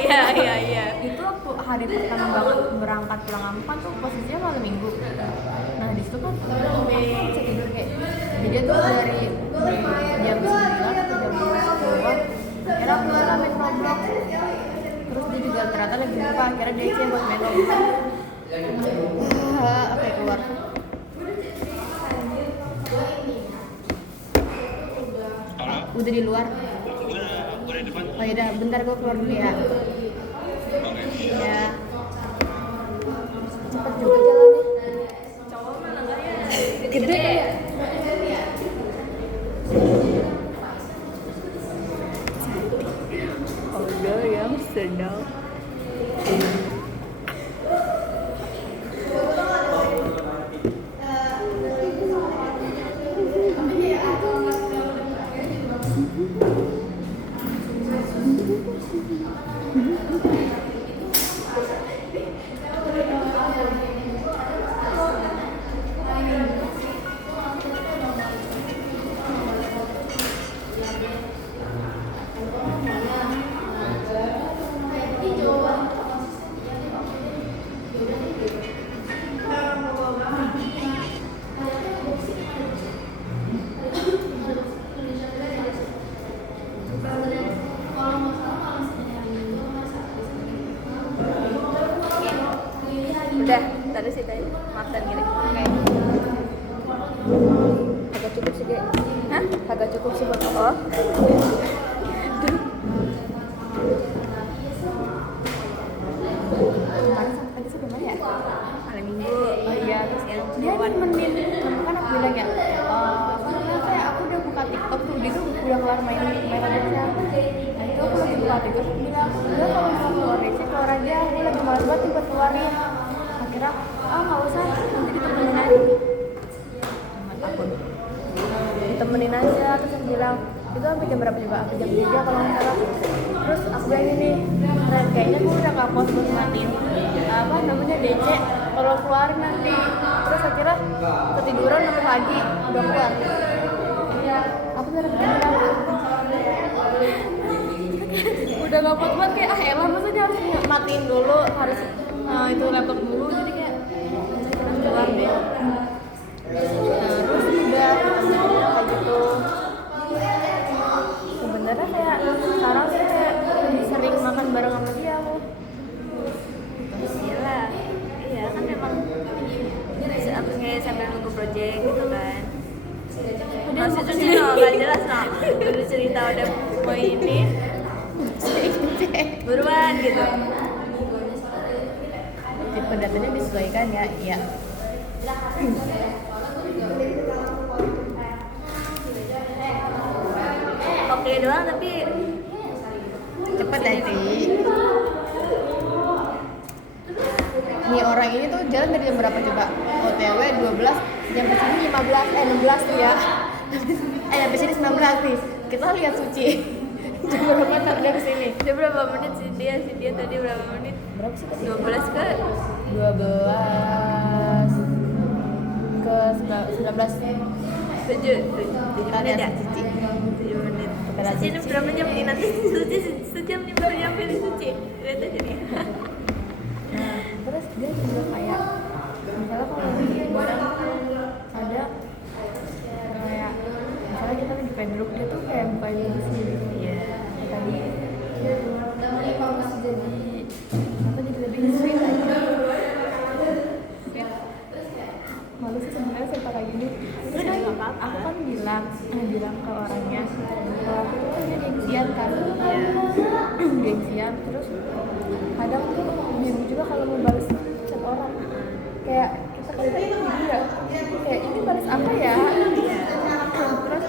Iya. Itu waktu hari pertama banget berangkat pulang kampung tuh posisinya malam minggu. Nah di situ kan aku bisa tidur kayak jadi tuh dari jam 9 atau jam 10 akhirnya aku malah main Roblox. Terus dia juga ternyata lagi lupa, akhirnya dia izin buat main Roblox. Apa ya keluar? Udah di luar. Udah di depan. Oh yaudah, bentar gue keluar dulu ya. Ya. Cepet juga jalannya. Gede ya. Ada yang sedang. Udah, tadi sih tadi makan gini. Oke. Agak cukup sih deh. Hah? Agak cukup sih buat Oh. kemarin sama tadi sebelumnya ya? Malam minggu. Oh iya, terus yang dia buat nemenin, kan aku bilang ya, kayak aku udah buka TikTok tuh, dia tuh udah keluar main aja. Nah itu aku lagi buka TikTok, aku bilang, udah kalau mau keluar Rexy keluar aja, aku lagi malas banget buat keluarnya. Akhirnya, nggak usah, nanti ditemenin aja. Akun ditemenin aja, terus aku bilang, itu sampai jam berapa juga? Sampai jam 3 kalau nggak salah. Terus aku bilang gini, Ren, kayaknya gue udah nggak kuat buat matiin DC kalau keluar nanti. Terus akhirnya ketiduran sampai pagi udah keluar. Aku bilang udah nggak kuat banget kayak elah maksudnya harus matiin dulu, harus itu laptop dulu, jadi kayak keluar deh. Terus udah kayak gitu. Sebenarnya kayak sekarang sih kayak lebih sering makan bareng sama dia aku. Iyalah. Iya kan memang kayak sambil nunggu project gitu kan. Maksudnya sih nggak jelas no. Udah cerita udah mau ini buruan gitu. Tipe datanya disesuaikan ya, iya. Oke doang tapi Cepet ya sih. Nih orang ini tuh jalan dari jam berapa coba? OTW 12, jam kesini 16 nih ya. Sampai sini 19 nih. Kita lihat Suci. Jam berapa ntar dia kesini? dia berapa menit sih dia tadi berapa menit? Berapa sih tadi? 12 ke 12 ke 19. 7 menit ya? 7 menit. Suci ini berapa jam nih? Nanti Suci sejam nih baru nyampe di Suci. Lihat aja nih. Nah, terus dia juga kayak misalnya kalau barang ada kayak misalnya kita lagi pengen duduk, dia tuh kayak bukain dulu sendiri. Iya. Tadi harus jadi apa, jadi lebih sweet aja. ngebales chat orang. Kayak kita kayak kayak ini balas apa ya? Terus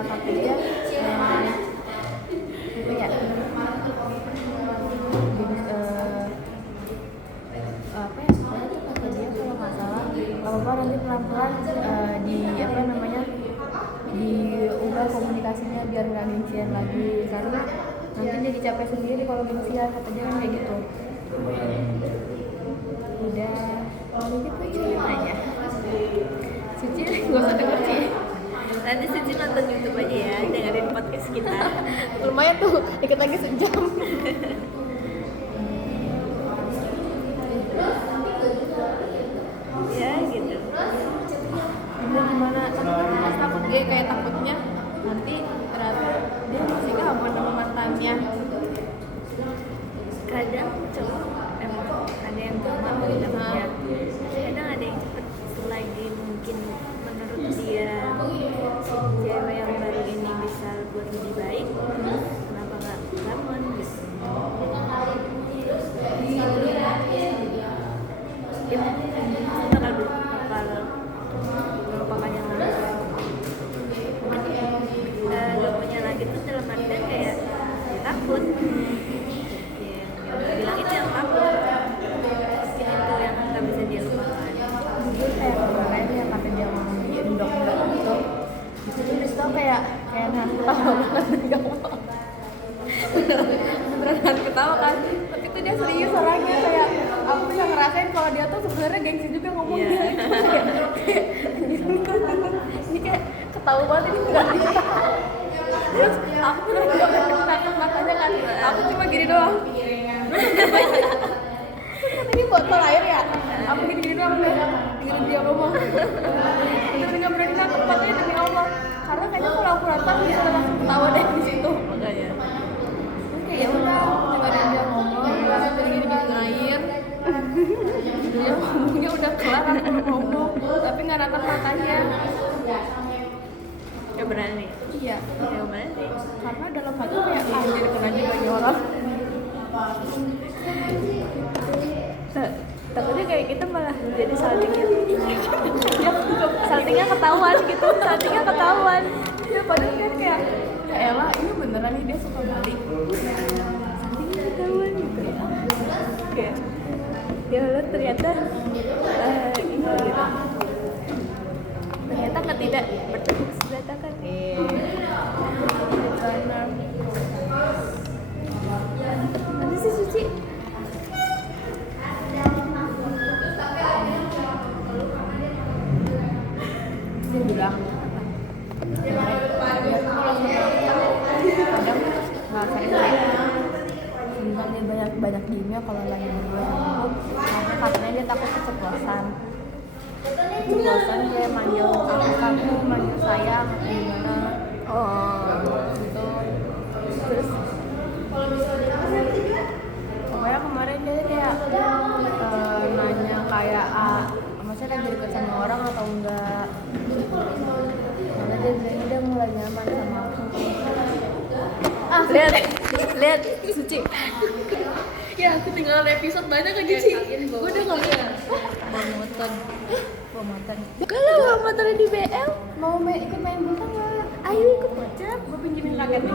kata dia itu ya apa ya pokoknya tuh kata dia kalau nggak salah nggak apa-apa nanti pelan-pelan di apa namanya diubah komunikasinya biar nggak gengsian lagi karena nanti jadi capek sendiri kalau gengsian kata dia kan kayak gitu. Udah gitu ceritanya. Cici nggak usah denger Ci. Nanti Cici nonton YouTube aja ya, dengerin podcast kita. Lumayan tuh, dikit lagi sejam. Ya gitu. Ini gimana? Pas takut dia kayak takutnya nanti ternyata dia masih kehamuan sama mantannya. Kadang cowok emang ada yang lama dapetnya, kadang ada yang cepet. Selagi mungkin menurut dia si cewek yang baru ini bisa buat lebih baik, kenapa nggak lamon gitu? Ya setelah bakal melupakan yang lalu. Gak punya lagi tuh dalam artian kayak ya takut. Bilang itu yang takut, mungkin itu yang nggak bisa dia lupakan. Jujur kayak kemarin yang kata dia mau diundang-undang gitu. Terus tau kayak ketawa banget gak mau. Beneran ketawa kan, tapi tuh dia serius orangnya kayak aku bisa ngerasain kalau dia tuh sebenarnya gengsi juga ngomong dia itu kayak ini kayak ketawa banget ini enggak dia. Terus aku tuh natap matanya kan, aku cuma gini doang. Ini botol air ya? Aku gini-gini doang deh, dengerin dia ngomong. Tapi nggak berani natap matanya demi Allah. Karena kayaknya kalau aku natap bisa langsung ketawa deh di situ. Makanya Oke ya udah, dengerin dia ngomong, langsung gini-gini air. Dia ngomongnya udah kelar, aku ngomong, tapi nggak natap matanya. ya berani. Iya, Ya berani. karena dalam hati kayak anjir kena juga nih orang. Takutnya kayak kita malah jadi saltingnya. Saltingnya ketahuan gitu, saltingnya ketahuan. Ya padahal kan kayak ya elah ini beneran nih dia suka balik. Saltingnya ketahuan gitu. Kayak ya Allah ternyata ini gitu. Ternyata tidak bertepuk sebelah tangan. Nanti si Suci Dia bilang dia tuh kalau sama aku kadang nggak sering misalnya dia banyak diemnya kalau lagi berdua sama aku karena katanya dia takut keceplosan dia manggil kamu manggil sayang atau gimana gitu. Terus pokoknya kemarin dia kayak nanya kayak maksudnya lagi deket sama orang atau enggak, karena dia bilang dia mulai nyaman sama aku. lihat Suci. Ya aku tinggal episode banyak aja sih. Gue udah nggak lihat. Bawa motor. Kalau mau motornya di BL, Mau ikut main bola nggak? ayo ikut macam. Gue pinjemin raketnya.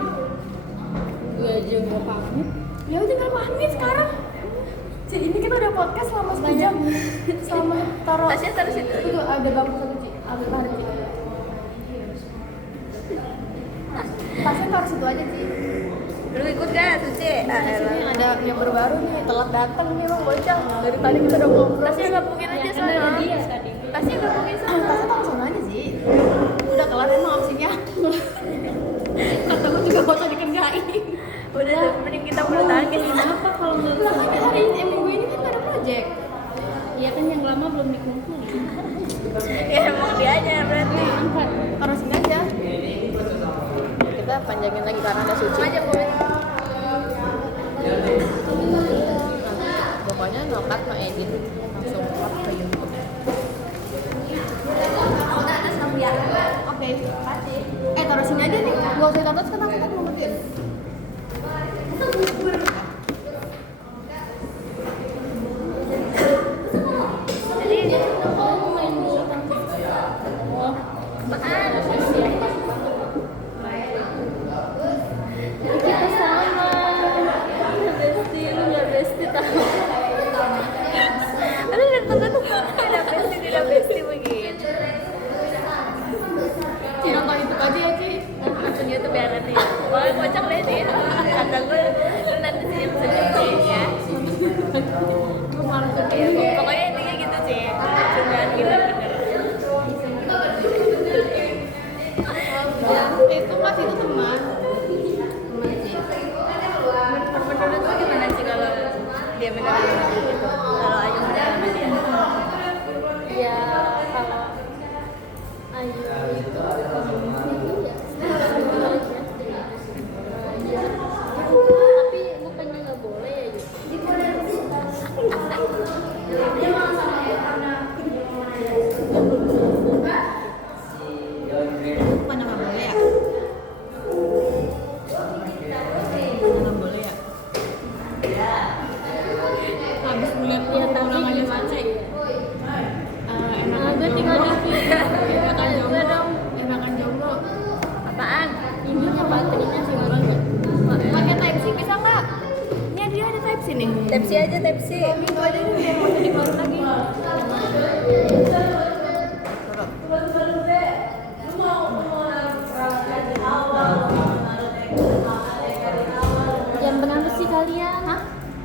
Gue aja nggak pamit. Ya udah nggak pamit sekarang. Ci, ini kita udah podcast selama sejam. Selama taruh. Tasnya taruh situ. Itu ada bangku satu Ci. Ambil taruh Ci. Tasnya taruh situ aja Ci. Lu ikut gak Suci? Ini ada yang baru nih, telat datang nih emang bocah. Dari tadi kita udah ngobrol. Tasnya gabungin aja soalnya. Tasnya gabungin sama. Tasnya taruh sana aja sih. Udah kelar emang opsinya. Kata gue juga gak usah dikerjain. Udah tuh, mending kita bulu tangkis. Kenapa kalau nggak bisa? Makanya hari ini minggu ini kan gak ada project. Iya kan yang lama belum dikumpulin. Ya emang dia aja berarti. Angkat. Taruh sini aja. Kita panjangin lagi karena ada Suci. Aja gue. Pokoknya no-cut, no-edit. Langsung up ke YouTube. Oke, kasih. Taruh sini aja nih. Gak usah ditaruh, kan aku mau ngertiin. dia beneran gitu. Kalau Ayu beneran sama dia. Ya kalau Ayu itu ya setuju aja. Ya, tapi bukannya nggak boleh ya Yu. Bukan nggak boleh ya? Nggak boleh ya? Habis ngeliat Ya tapi pengulangannya gimana Saci, ya? enakan Gue tinggal jomblo, di enakan gue jomblo, dong. enakan jomblo. Apaan? Ininya baterainya sih orang nggak. Pakai Type C bisa nggak? Ini dia ada Type C nih. Type C aja, Type C. Itu aja nih biar nggak usah dikeluarin lagi. Jam berapa sih kalian? Hah?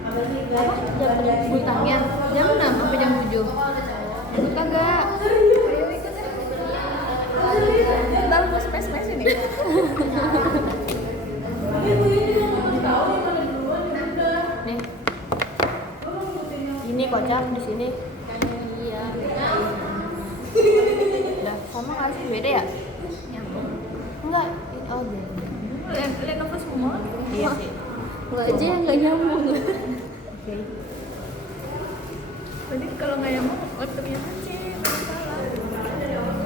Apa? Jam berapa? Butangnya jam 6 sampai jam 7. Ikut kagak? Ntar gue smash ini. Nih. Ini kocak di sini. Iya. Udah sama nggak sih beda ya? Enggak. Ini oh beda. Lihat nafas semua. Iya sih. Gua aja yang nggak nyambung. Oke. Berarti kalau nggak nyambung laptopnya Saci, salah.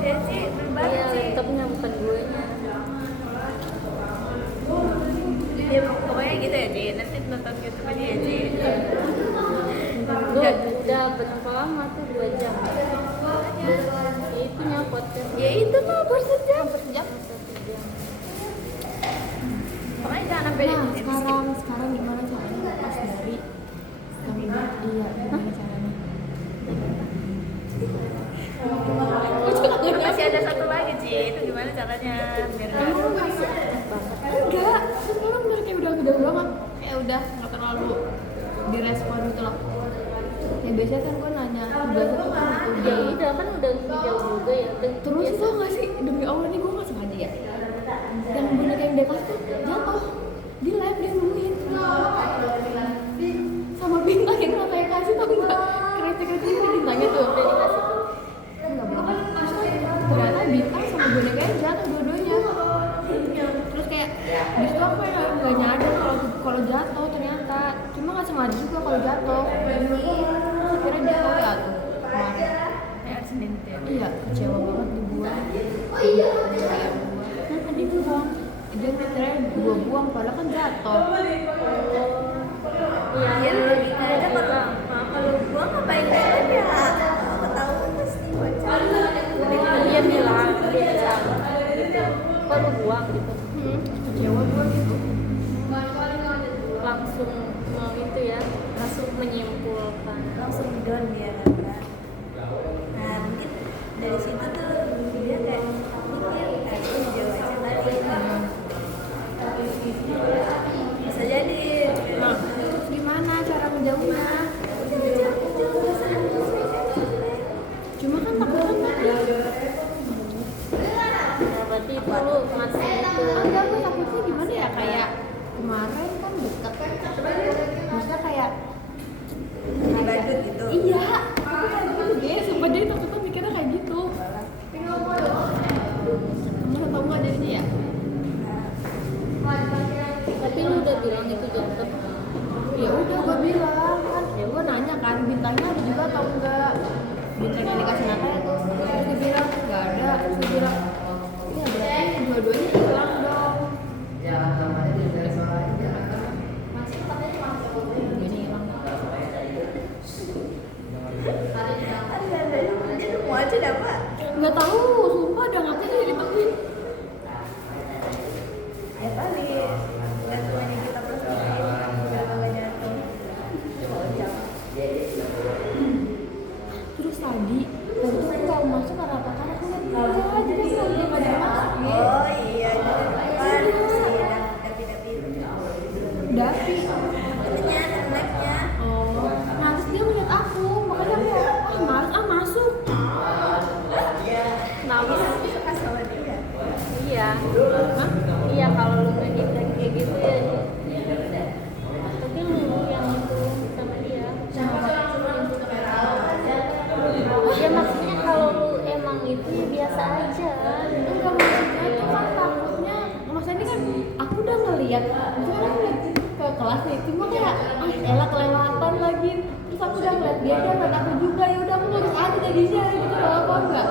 Ya sih, berbalik Iya, sih. laptopnya bukan gue nya. Ya pokoknya gitu ya Ci, nanti nonton YouTube aja ya Ci. Gue udah berapa lama tuh 2 jam. Ya, itu nyopot kan. Ya itu mah baru sejam. Pokoknya jangan sampai Sekarang gimana caranya lepas dari iya gimana caranya masih ada satu lagi Ci, itu gimana caranya biar enggak, sekarang bener kayak udah banget, kayak udah nggak terlalu direspon gitu loh. Ya biasanya kan gue nanya tugas itu kan Ya udah kan udah jauh juga ya. terus tau gak sih demi Allah ini gue gak sengaja ya yang boneka yang dia kasih tuh jatuh di lab dia nemuin sama bintang yang rata yang kasih tau gak kreatif itu bintangnya tuh udah dikasih enggak belum terus tuh ternyata bintang sama bonekanya jatuh dua-duanya terus kayak di situ aku yang nggak nyadar kalau jatuh ternyata cuma nggak sengaja juga kalau jatuh akhirnya dia tahu ya tuh kemarin kayak Senin tuh ya. iya kecewa banget dibuang dibuang dia mikirnya gua buang padahal kan jatuh Iya logikanya kalau gua ngapain datang ya ketahuan pasti bocah. Dia bilang kok lu buang gitu. kecewa gua gitu Langsung mau itu ya, langsung menyimpulkan. Langsung down dia kan. Nah mungkin dari situ tuh dia kayak mikir aku jauh aja kali. Bisa jadi. nah terus gimana cara ngejauhnya cuma kan takutnya Nah, berarti itu lu ngasih itu. enggak gue takutnya gimana ya kayak kemarin kan deket maksudnya kayak Jadi badut gitu. iya aku kayak gitu deh sumpah dia takutnya mikirnya kayak gitu kamu tau gak jadinya ya Tapi lu udah bilang itu jatuh. ya udah gue bilang kan ya gue nanya kan bintangnya ada juga atau enggak bintang yang dikasih Natanya tuh terus dia bilang nggak ada terus dia bilang iya berarti dua-duanya hilang dong dua-duanya hilang Dia mau aja dapat. nggak tahu sumpah udah ngapain dia ditemuin Ya kali nggak semuanya kita pastiin udah bakal jatuh. terus tadi tuh aku nggak mau masuk karena apa karena aku lihat dia jadi kalau dia nggak ada masuk Oh iya, jadi depan si Dapi Dapi temennya, temen labnya. oh nah terus dia ngeliat aku makanya aku masuk Kenapa ngeliat dia ngeliat aku juga, ya udah aku lurus aja jadinya gitu loh, apa enggak?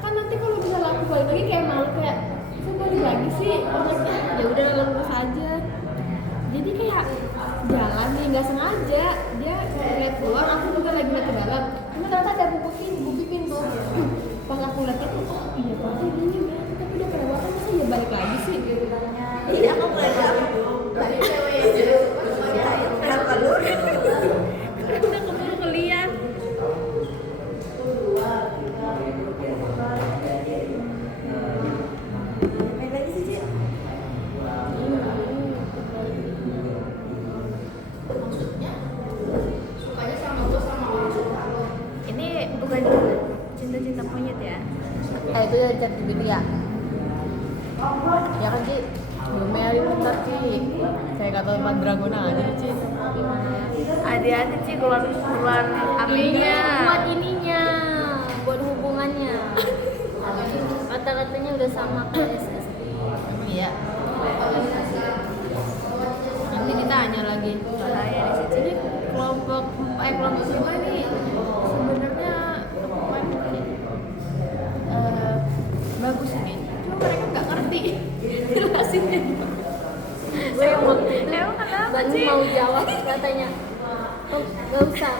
Kan nanti kalau misalnya aku balik lagi kayak malu kayak saya balik lagi sih, maksudnya ya udah lurus aja. Jadi kayak jalan nih nggak sengaja dia ngeliat keluar, aku juga lagi ngeliat ke dalam, cuma ternyata ada buku pipin tuh. Pas aku lihat itu, oh iya pasti gini ya, tapi udah kelewatan masa ya balik lagi sih. Iya, aku belajar dari cewek aja. Kenapa lu? Udah keburu kuliah. Main lagi sih, Cik. Ini bukan cinta-cinta monyet ya? Itu ya chat di video ya. Ya kan Ci, Meli bentar Ci. Saya kata tempat Dragona aja Ci. Gimana ya? Hati-hati Ci keluar apinya. Buat ininya, buat hubungannya. Kata-katanya udah sama kayak SSD. Iya. Nanti ditanya lagi. Bahaya di situ. Jadi kelompok semua nih sebenarnya bagus nih. Cuma mereka nggak ngerti relasinya. Gue yang waktu itu Emang kenapa Bani sih? mau jawab katanya, oh, gak usah,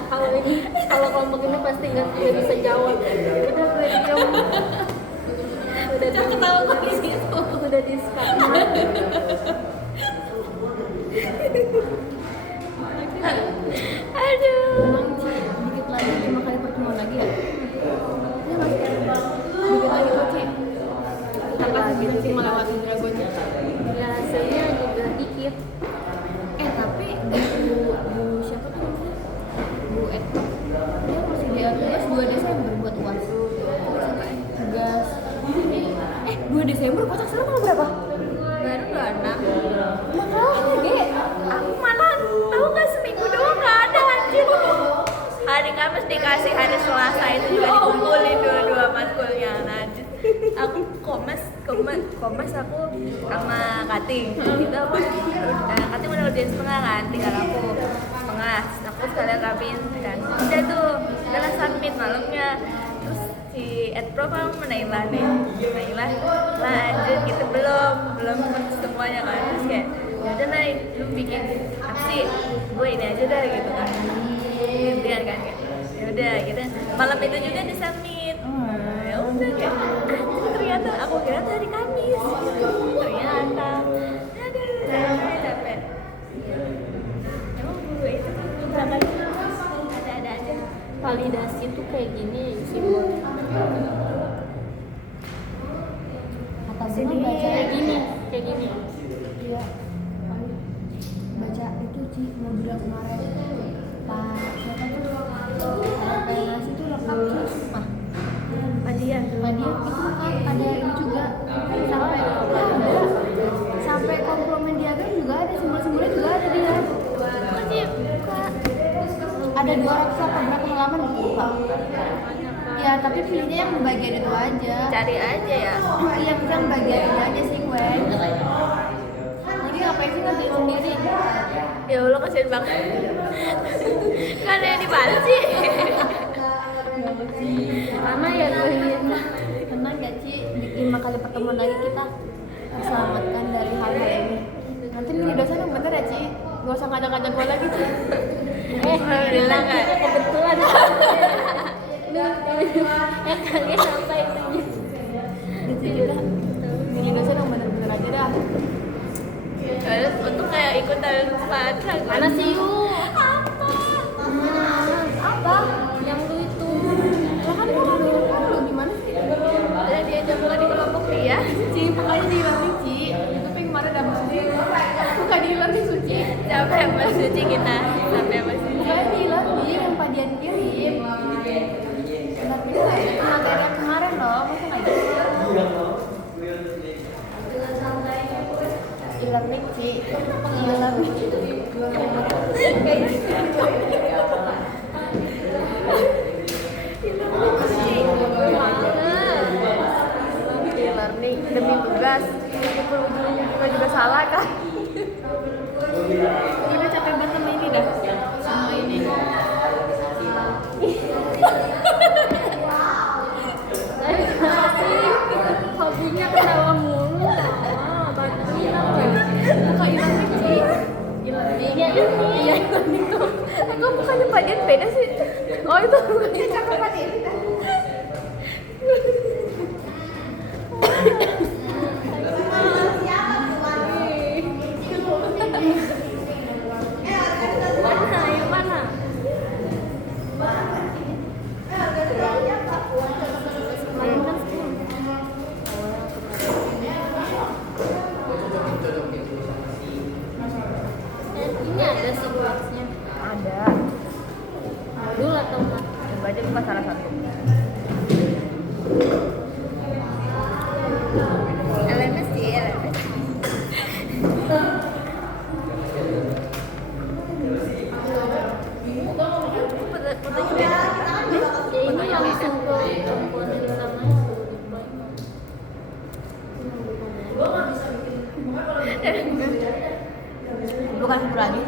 kalau kelompok ini pasti nggak bisa jawab. Udah gue diam. Udah Ketawa gue di situ. udah di skip. Aduh. Emang Ci, dikit lagi 5 kali pertemuan lagi ya? Iya masih dikit lagi kok Ci. Kita kasih bisa sih melewati Dragonnya. Ya hasilnya juga dikit. Tapi Bu siapa tuh namanya? Bu Eto. Dia masih dia tugas 2 Desember buat UAS. Tugas ini 2 Desember kotak sekarang tanggal berapa? Baru 26. Makanya Ge. Aku malah tahu nggak seminggu doang nggak ada anjir. Hari Kamis dikasih, hari Selasa itu juga dikumpulin dua matkulnya anjir. Aku komas aku sama Kating. Itu aku Kating udah ujian setengah kan, tinggal aku setengah. Aku sekalian rapiin kan. Udah tuh, udah submit malamnya. Terus si Edpro kan menailah nih, menailah lanjut gitu belum semuanya kan. Terus kayak yaudah lah lu bikin apa sih, gue ini aja dah gitu kan, gantian kan kayak yaudah gitu. Malam itu juga di submit. Ya udah kayak ternyata aku kira hari Kamis, ternyata aduh capek. Emang dulu itu berapa ada aja. Validasi tuh kayak gini sih buat Kata Bunda baca kayak gini. Iya. Baca itu Ci mau bilang kemarin. Pak siapa tuh? PNS itu lengkap Ci. Sumpah. Padian Itu lengkap. Ada ini juga. Sampai komplement diagram juga ada, simbol-simbolnya juga ada dia. Masih buka. Ada 200 apa berapa halaman gitu Pak? Ya tapi pilihnya yang bagian itu aja. Cari aja ya. Iya bukan bagian ini aja sih Gwen. Jadi ngapain sih ngerjain sendiri? Ya Allah kasihan banget. Gak ada yang dibalas sih. Karena ya gue lihat Tenang ya Ci, di 5 kali pertemuan lagi kita terselamatkan dari hal-hal ini. Nanti nih dosen yang bener ya Ci, gak usah ngajak-ngajak gue lagi Ci. Alhamdulillah kan. kebetulan kalian sampai itu Ci juga milih dosen yang bener-bener aja dah. Terus untuk kayak ikutan patra. mana sih lu Apa? yang lu itu Lah kan gue ngambil lu gimana sih? Dan diajak bukan di kelompok dia. Ci, pokoknya di learning Ci. Itu pengen kemarin dapet Suci. Bukan di learning Suci. Sampai sama Suci kita. Sampai sama Suci. Bukan di learning yang Pak Dian kirim. Tapi itu materi yang kemarin loh, masa nggak jadi? E-learning Ci, e-learning. Kok bukannya Pak Dian beda sih? Oh itu Cakep Pak Dian. Mana? Yang mana? Ini ada sih boxnya. ada. Dulu atau enggak? Coba aja buka salah satu. LMS sih, LMS. Fotonya beda. Ya ini langsung ke komponen utamanya. Bukan satu lagi.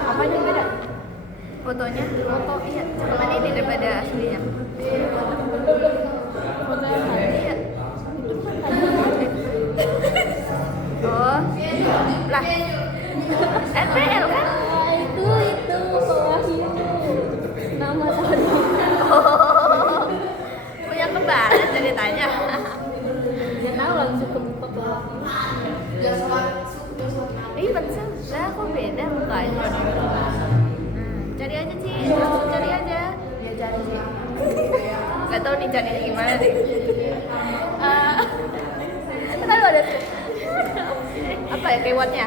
Apanya beda? Fotonya? Foto iya, cuman ini daripada aslinya. Fotonya tadi. Iya. Oh, lah. NPL kan? Ah, itu Pak Wahyu. Nama saudara. Oh, punya kembaran ceritanya. Dia tahu langsung kebuka Pak Wahyu. Ribet sih, lah kok beda mukanya. Cari aja sih, langsung cari aja. Ya cari sih. Gak tau nih carinya gimana nih. Lalu ada apa ya keywordnya?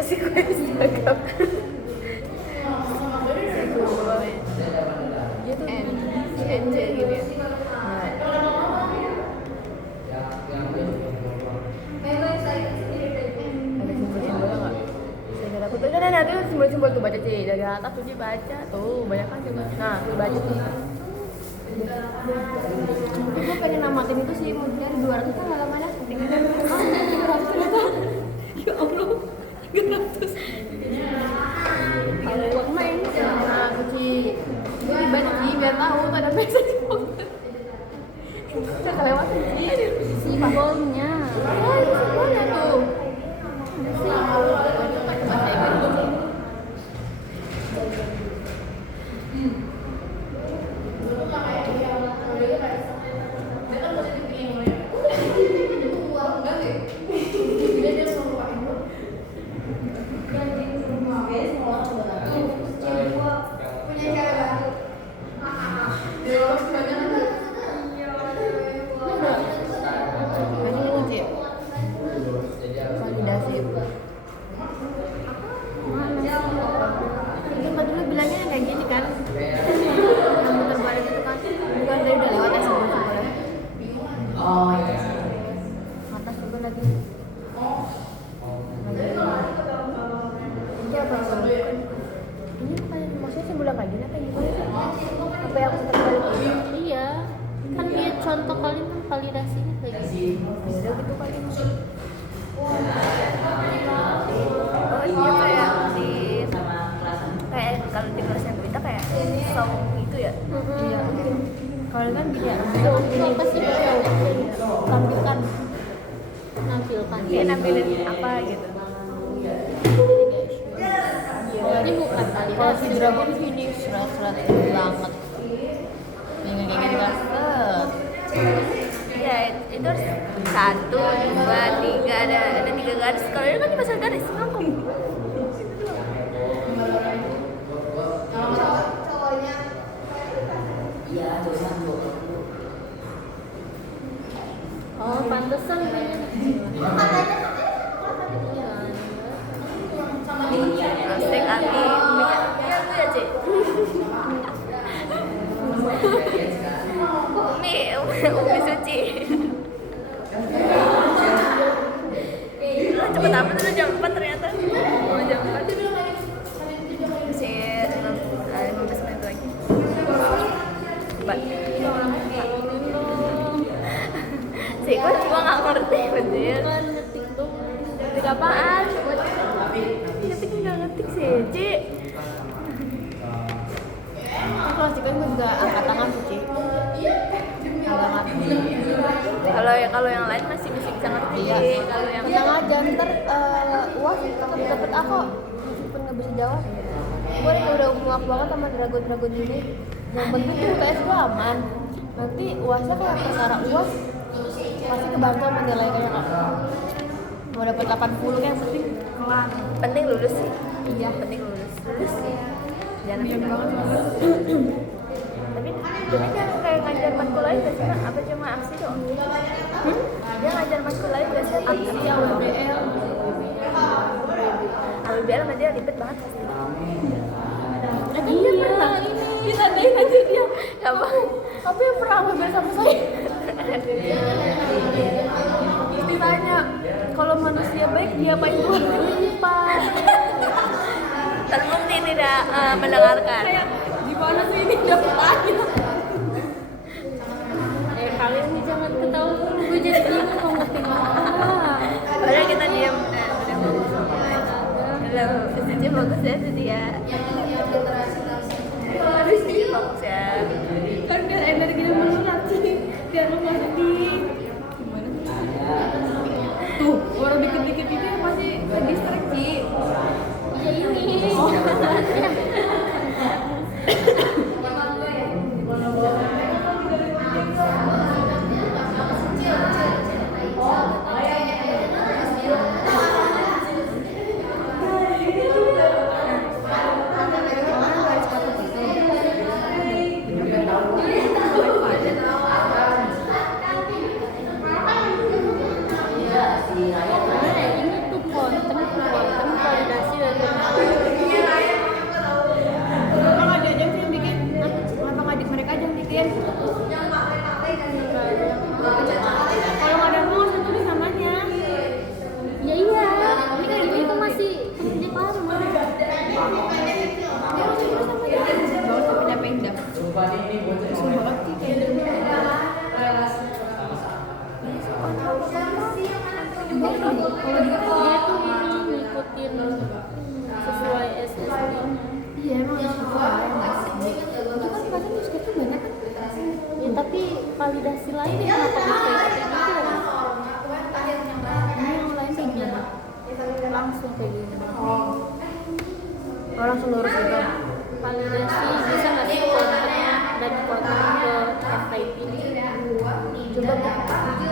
Sequence backup. Gitu. NJ gitu ya. Ada simbol-simbolnya nggak? Saya takut tuh, nah tuh simbol-simbol tuh baca sih dari atas tuh dibaca tuh banyak kan coba. Nah dibaca tuh. Gue pengen namatin itu sih, mungkin 200 kan halamannya. Ya Allah, 300. Kalau main nah kunci gue dibaca sih biar tahu tuh ada message box. Saya kelewatan sih. Simbolnya. Oh itu simbolnya tuh. Validasi. Ini Mbak dulu bilangnya kayak gini kan. Yang muter balik itu kan. Bukan dari udah lewat ya sebelum-sebelumnya. Oh iya. Atas juga lagi. Ini apa yang ini bukan maksudnya sebulan lagi apa gimana sih? Apa yang muter balik itu? Iya. Kan dia contoh kalimat validasinya kayak gitu. Ya udah gitu kali. Oh iya kayak di kayak kalau di kelasnya kita kayak song gitu ya. Iya. Kalau kan gini ya. Itu apa sih? Tampilkan. Nampilkan. Dia nampilin apa gitu. Ini bukan Kalau validasi. si Dragon gini surat-surat banget. Ini kayak gini kan. Ya itu harus 1, 2, 3 ada 3 garis. Kalau ini kan cuma 1 garis ngangkung. Oh, pantesan nih. Hashtag Ami ya gue ya Cik. Umi suci. Lu cepet amat tuh jam 4 ternyata. Oh jam 4. Masih 15 menit lagi. Cepat. Sih gue cuma gak ngerti bener. Bukan ngetik dong. Ngetik apaan? Ngetik gak ngetik sih Cik. Kan kalau sih kan gue juga angkat tangan sih. kalau yang lain masih bisa ngerti. Iya. Kalau yang Tenang aja, ntar uas tetap dapet aku meskipun nggak bisa jawab. Gue udah muak banget sama dragon ini. Yang penting tuh UTS gue aman. Nanti uasnya kayak perkara uas pasti kebantu sama nilai kayak mau dapet 80 kan yang penting kelar. penting lulus sih. Iya. Penting lulus. Jangan Iya sampai banget. tapi dia kayak ngajar matkul lain gak sih Kak? Apa cuma aksi doang? Dia ngajar matkul lain gak sih? Aksi AWBL. AWBL sama dia ribet banget pasti. Iya pernah ini ditandain aja dia. Apa? Apa yang pernah AWBL sama saya? Ditanya kalau manusia baik dia apain Tuhan lipat. Terbukti tidak mendengarkan. Gimana sih ini dapat aja? Kalian nih jangan ketawa, gue jadi bingung mau ngerti apa. Padahal kita diam. Halo, Cici fokus ya Cici ya. Harus Cici fokus ya. Kan biar energinya melunak sih, biar lu nggak sedih. Gimana? Tuh, orang dikit-dikit itu pasti terdistraksi. Ya ini. Ini tuh konten validasi dari Kenapa nggak dia aja sih yang bikin? Kenapa nggak mereka aja yang bikin? Kalau nggak ada mau, saya tulis namanya. ya iya, ini kan itu masih di paham. Baru sampai nyampe indah. Susah banget sih kayak gitu. Dia tuh ini ngikutin sesuai SSD. Iya emang susah. Itu kan pasti tuh sketch banyak kan? Ya tapi validasi lain ya kenapa nggak kayak gitu ya? Ini yang lain kayak gimana? Langsung kayak gini. Oh langsung lurus gitu. Validasi bisa nggak sih kontennya dari kontrol ke FIP? Coba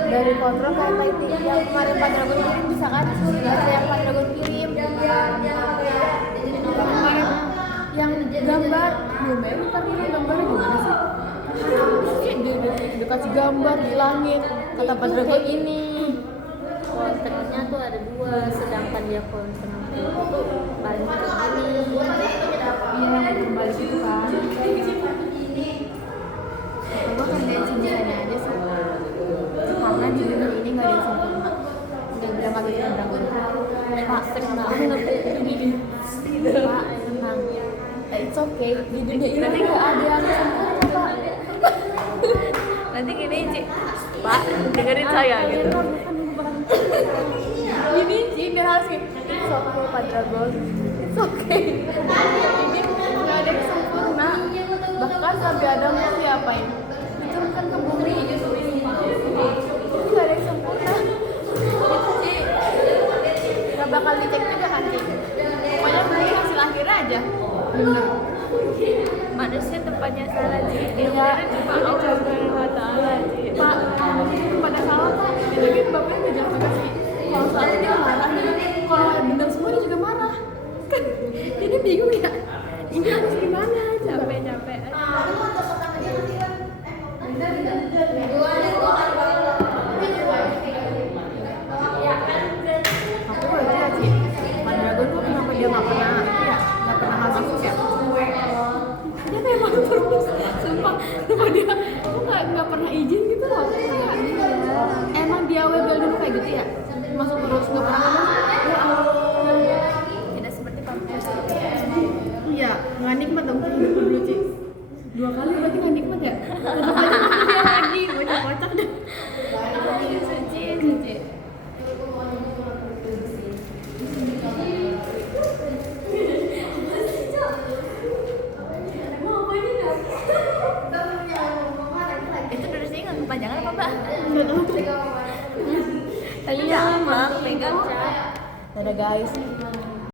dari kontrol ke FIT yang kemarin Pak Dragon kirim bisa kan? Baca yang Pak Dragon kirim. Kemarin yang gambar, belum ya? Ntar kirim gambarnya gimana sih? Dia kasih gambar di langit kata Pak Dragon ini. Kontennya tuh ada dua, sedangkan dia konten itu paling kayak gini. Iya, kembali gitu kan. Gue kan dari sini aja sih. Karena di dunia ini nggak ada yang sempurna. Udah bilang kata Pak Dragon. Pak, tenang. Pak, tenang. It's okay. Di dunia ini nggak ada yang sempurna, Pak. Nanti gini Ci, Pak dengerin saya gitu. Gini sih biar harus gitu. It's okay Pak Dragon. It's okay. Ini nggak ada yang sempurna. Bahkan sampai ada mesti apain diturunkan ke bumi. Itu nggak ada yang sempurna. Itu sih nggak bakal dicek juga kan Ci. Pokoknya bumi hasil akhir aja. Bener. Manusia tempatnya salah Ci. Iya. Cuma Allah Subhanahu wa Ta'ala Ci. Pak, itu pada salah Pak. Tapi bapaknya nggak jangan agak sih. Kalau salah dia marah nih. Kalau benar semua dia juga marah. Kan jadi bingung ya. Ini harus gimana? Capek-capek aja. Aku berarti ya Ci. Pak Dragon tuh kenapa dia nggak pernah ya? Nggak pernah masuk ya? Dia memang terus. Sumpah. Kenapa dia? Aku nggak pernah izin gitu loh. Emang dia WBL dulu kayak gitu ya? Masuk terus nggak pernah ngomong. Ya Allah. Tidak seperti kampus. Iya, nggak nikmat dong hidup dulu Ci. 2 kali berarti nggak nikmat ya? Tetap aja masuk dia lagi, kocak-kocak deh. Suci. Itu durasinya nggak kepanjangan apa Mbak? Nggak tahu. Dadah guys.